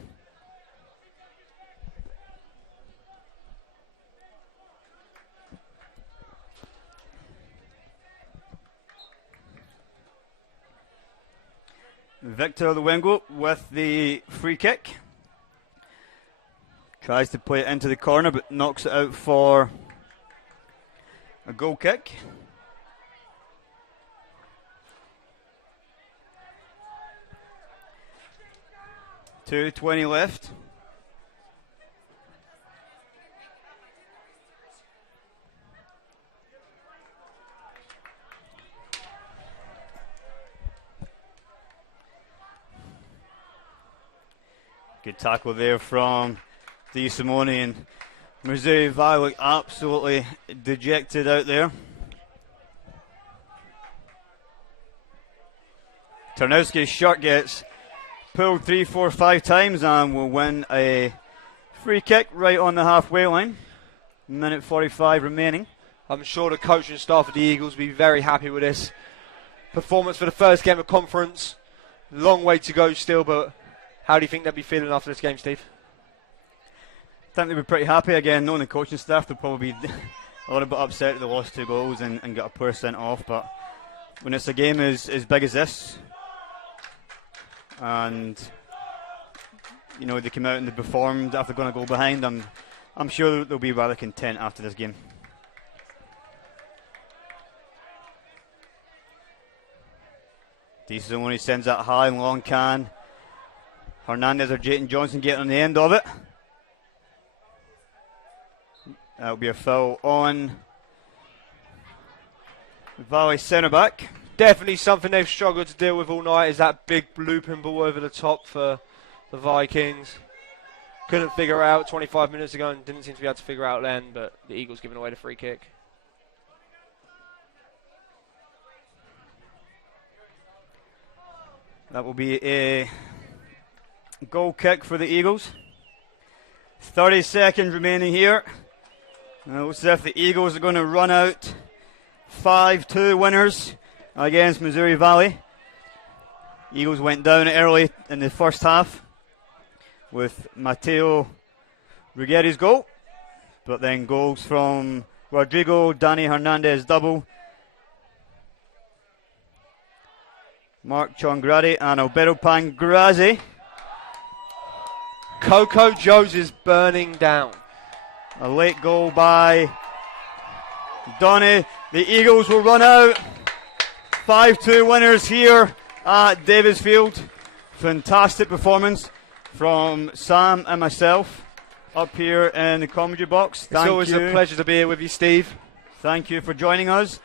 Victor Luengo with the free kick. Tries to play it into the corner, but knocks it out for a goal kick. .20 left. Good tackle there from Di Simone, and Missouri Valley look absolutely dejected out there. Tarnowski's shot gets pulled 3, 4, 5 times and will win a free kick right on the halfway line. Minute 45 remaining. I'm sure the coaching staff of the Eagles will be very happy with this performance for the first game of conference. Long way to go still, but how do you think they'll be feeling after this game, Steve? I think they'll be pretty happy. Again, knowing the coaching staff, they'll probably be a little bit upset that they lost 2 goals and got a player sent off. But when it's a game as big as this, and you know they come out and they performed after going a goal behind, I'm sure they'll be rather content after this game. Decent when he sends that high and long can. Hernandez or Jayton Johnson getting on the end of it. That'll be a foul on Valley centre back. Definitely something they've struggled to deal with all night is that big looping ball over the top for the Vikings. Couldn't figure out 25 minutes ago and didn't seem to be able to figure out then, but the Eagles giving away the free kick. That will be a goal kick for the Eagles. 30 seconds remaining here. Looks as if the Eagles are going to run out 5-2 winners against Missouri Valley. Eagles went down early in the first half with Mateo Ruggeri's goal, but then goals from Rodrigo, Danny Hernandez double, Mark Chongradi and Alberto Pangrazzi. Coco Joe's is burning down. A late goal by Donny. The Eagles will run out. 5-2 winners here at Davis Field. Fantastic performance from Sam and myself up here in the commentary box. It's always a pleasure to be here with you, Steve. Thank you for joining us.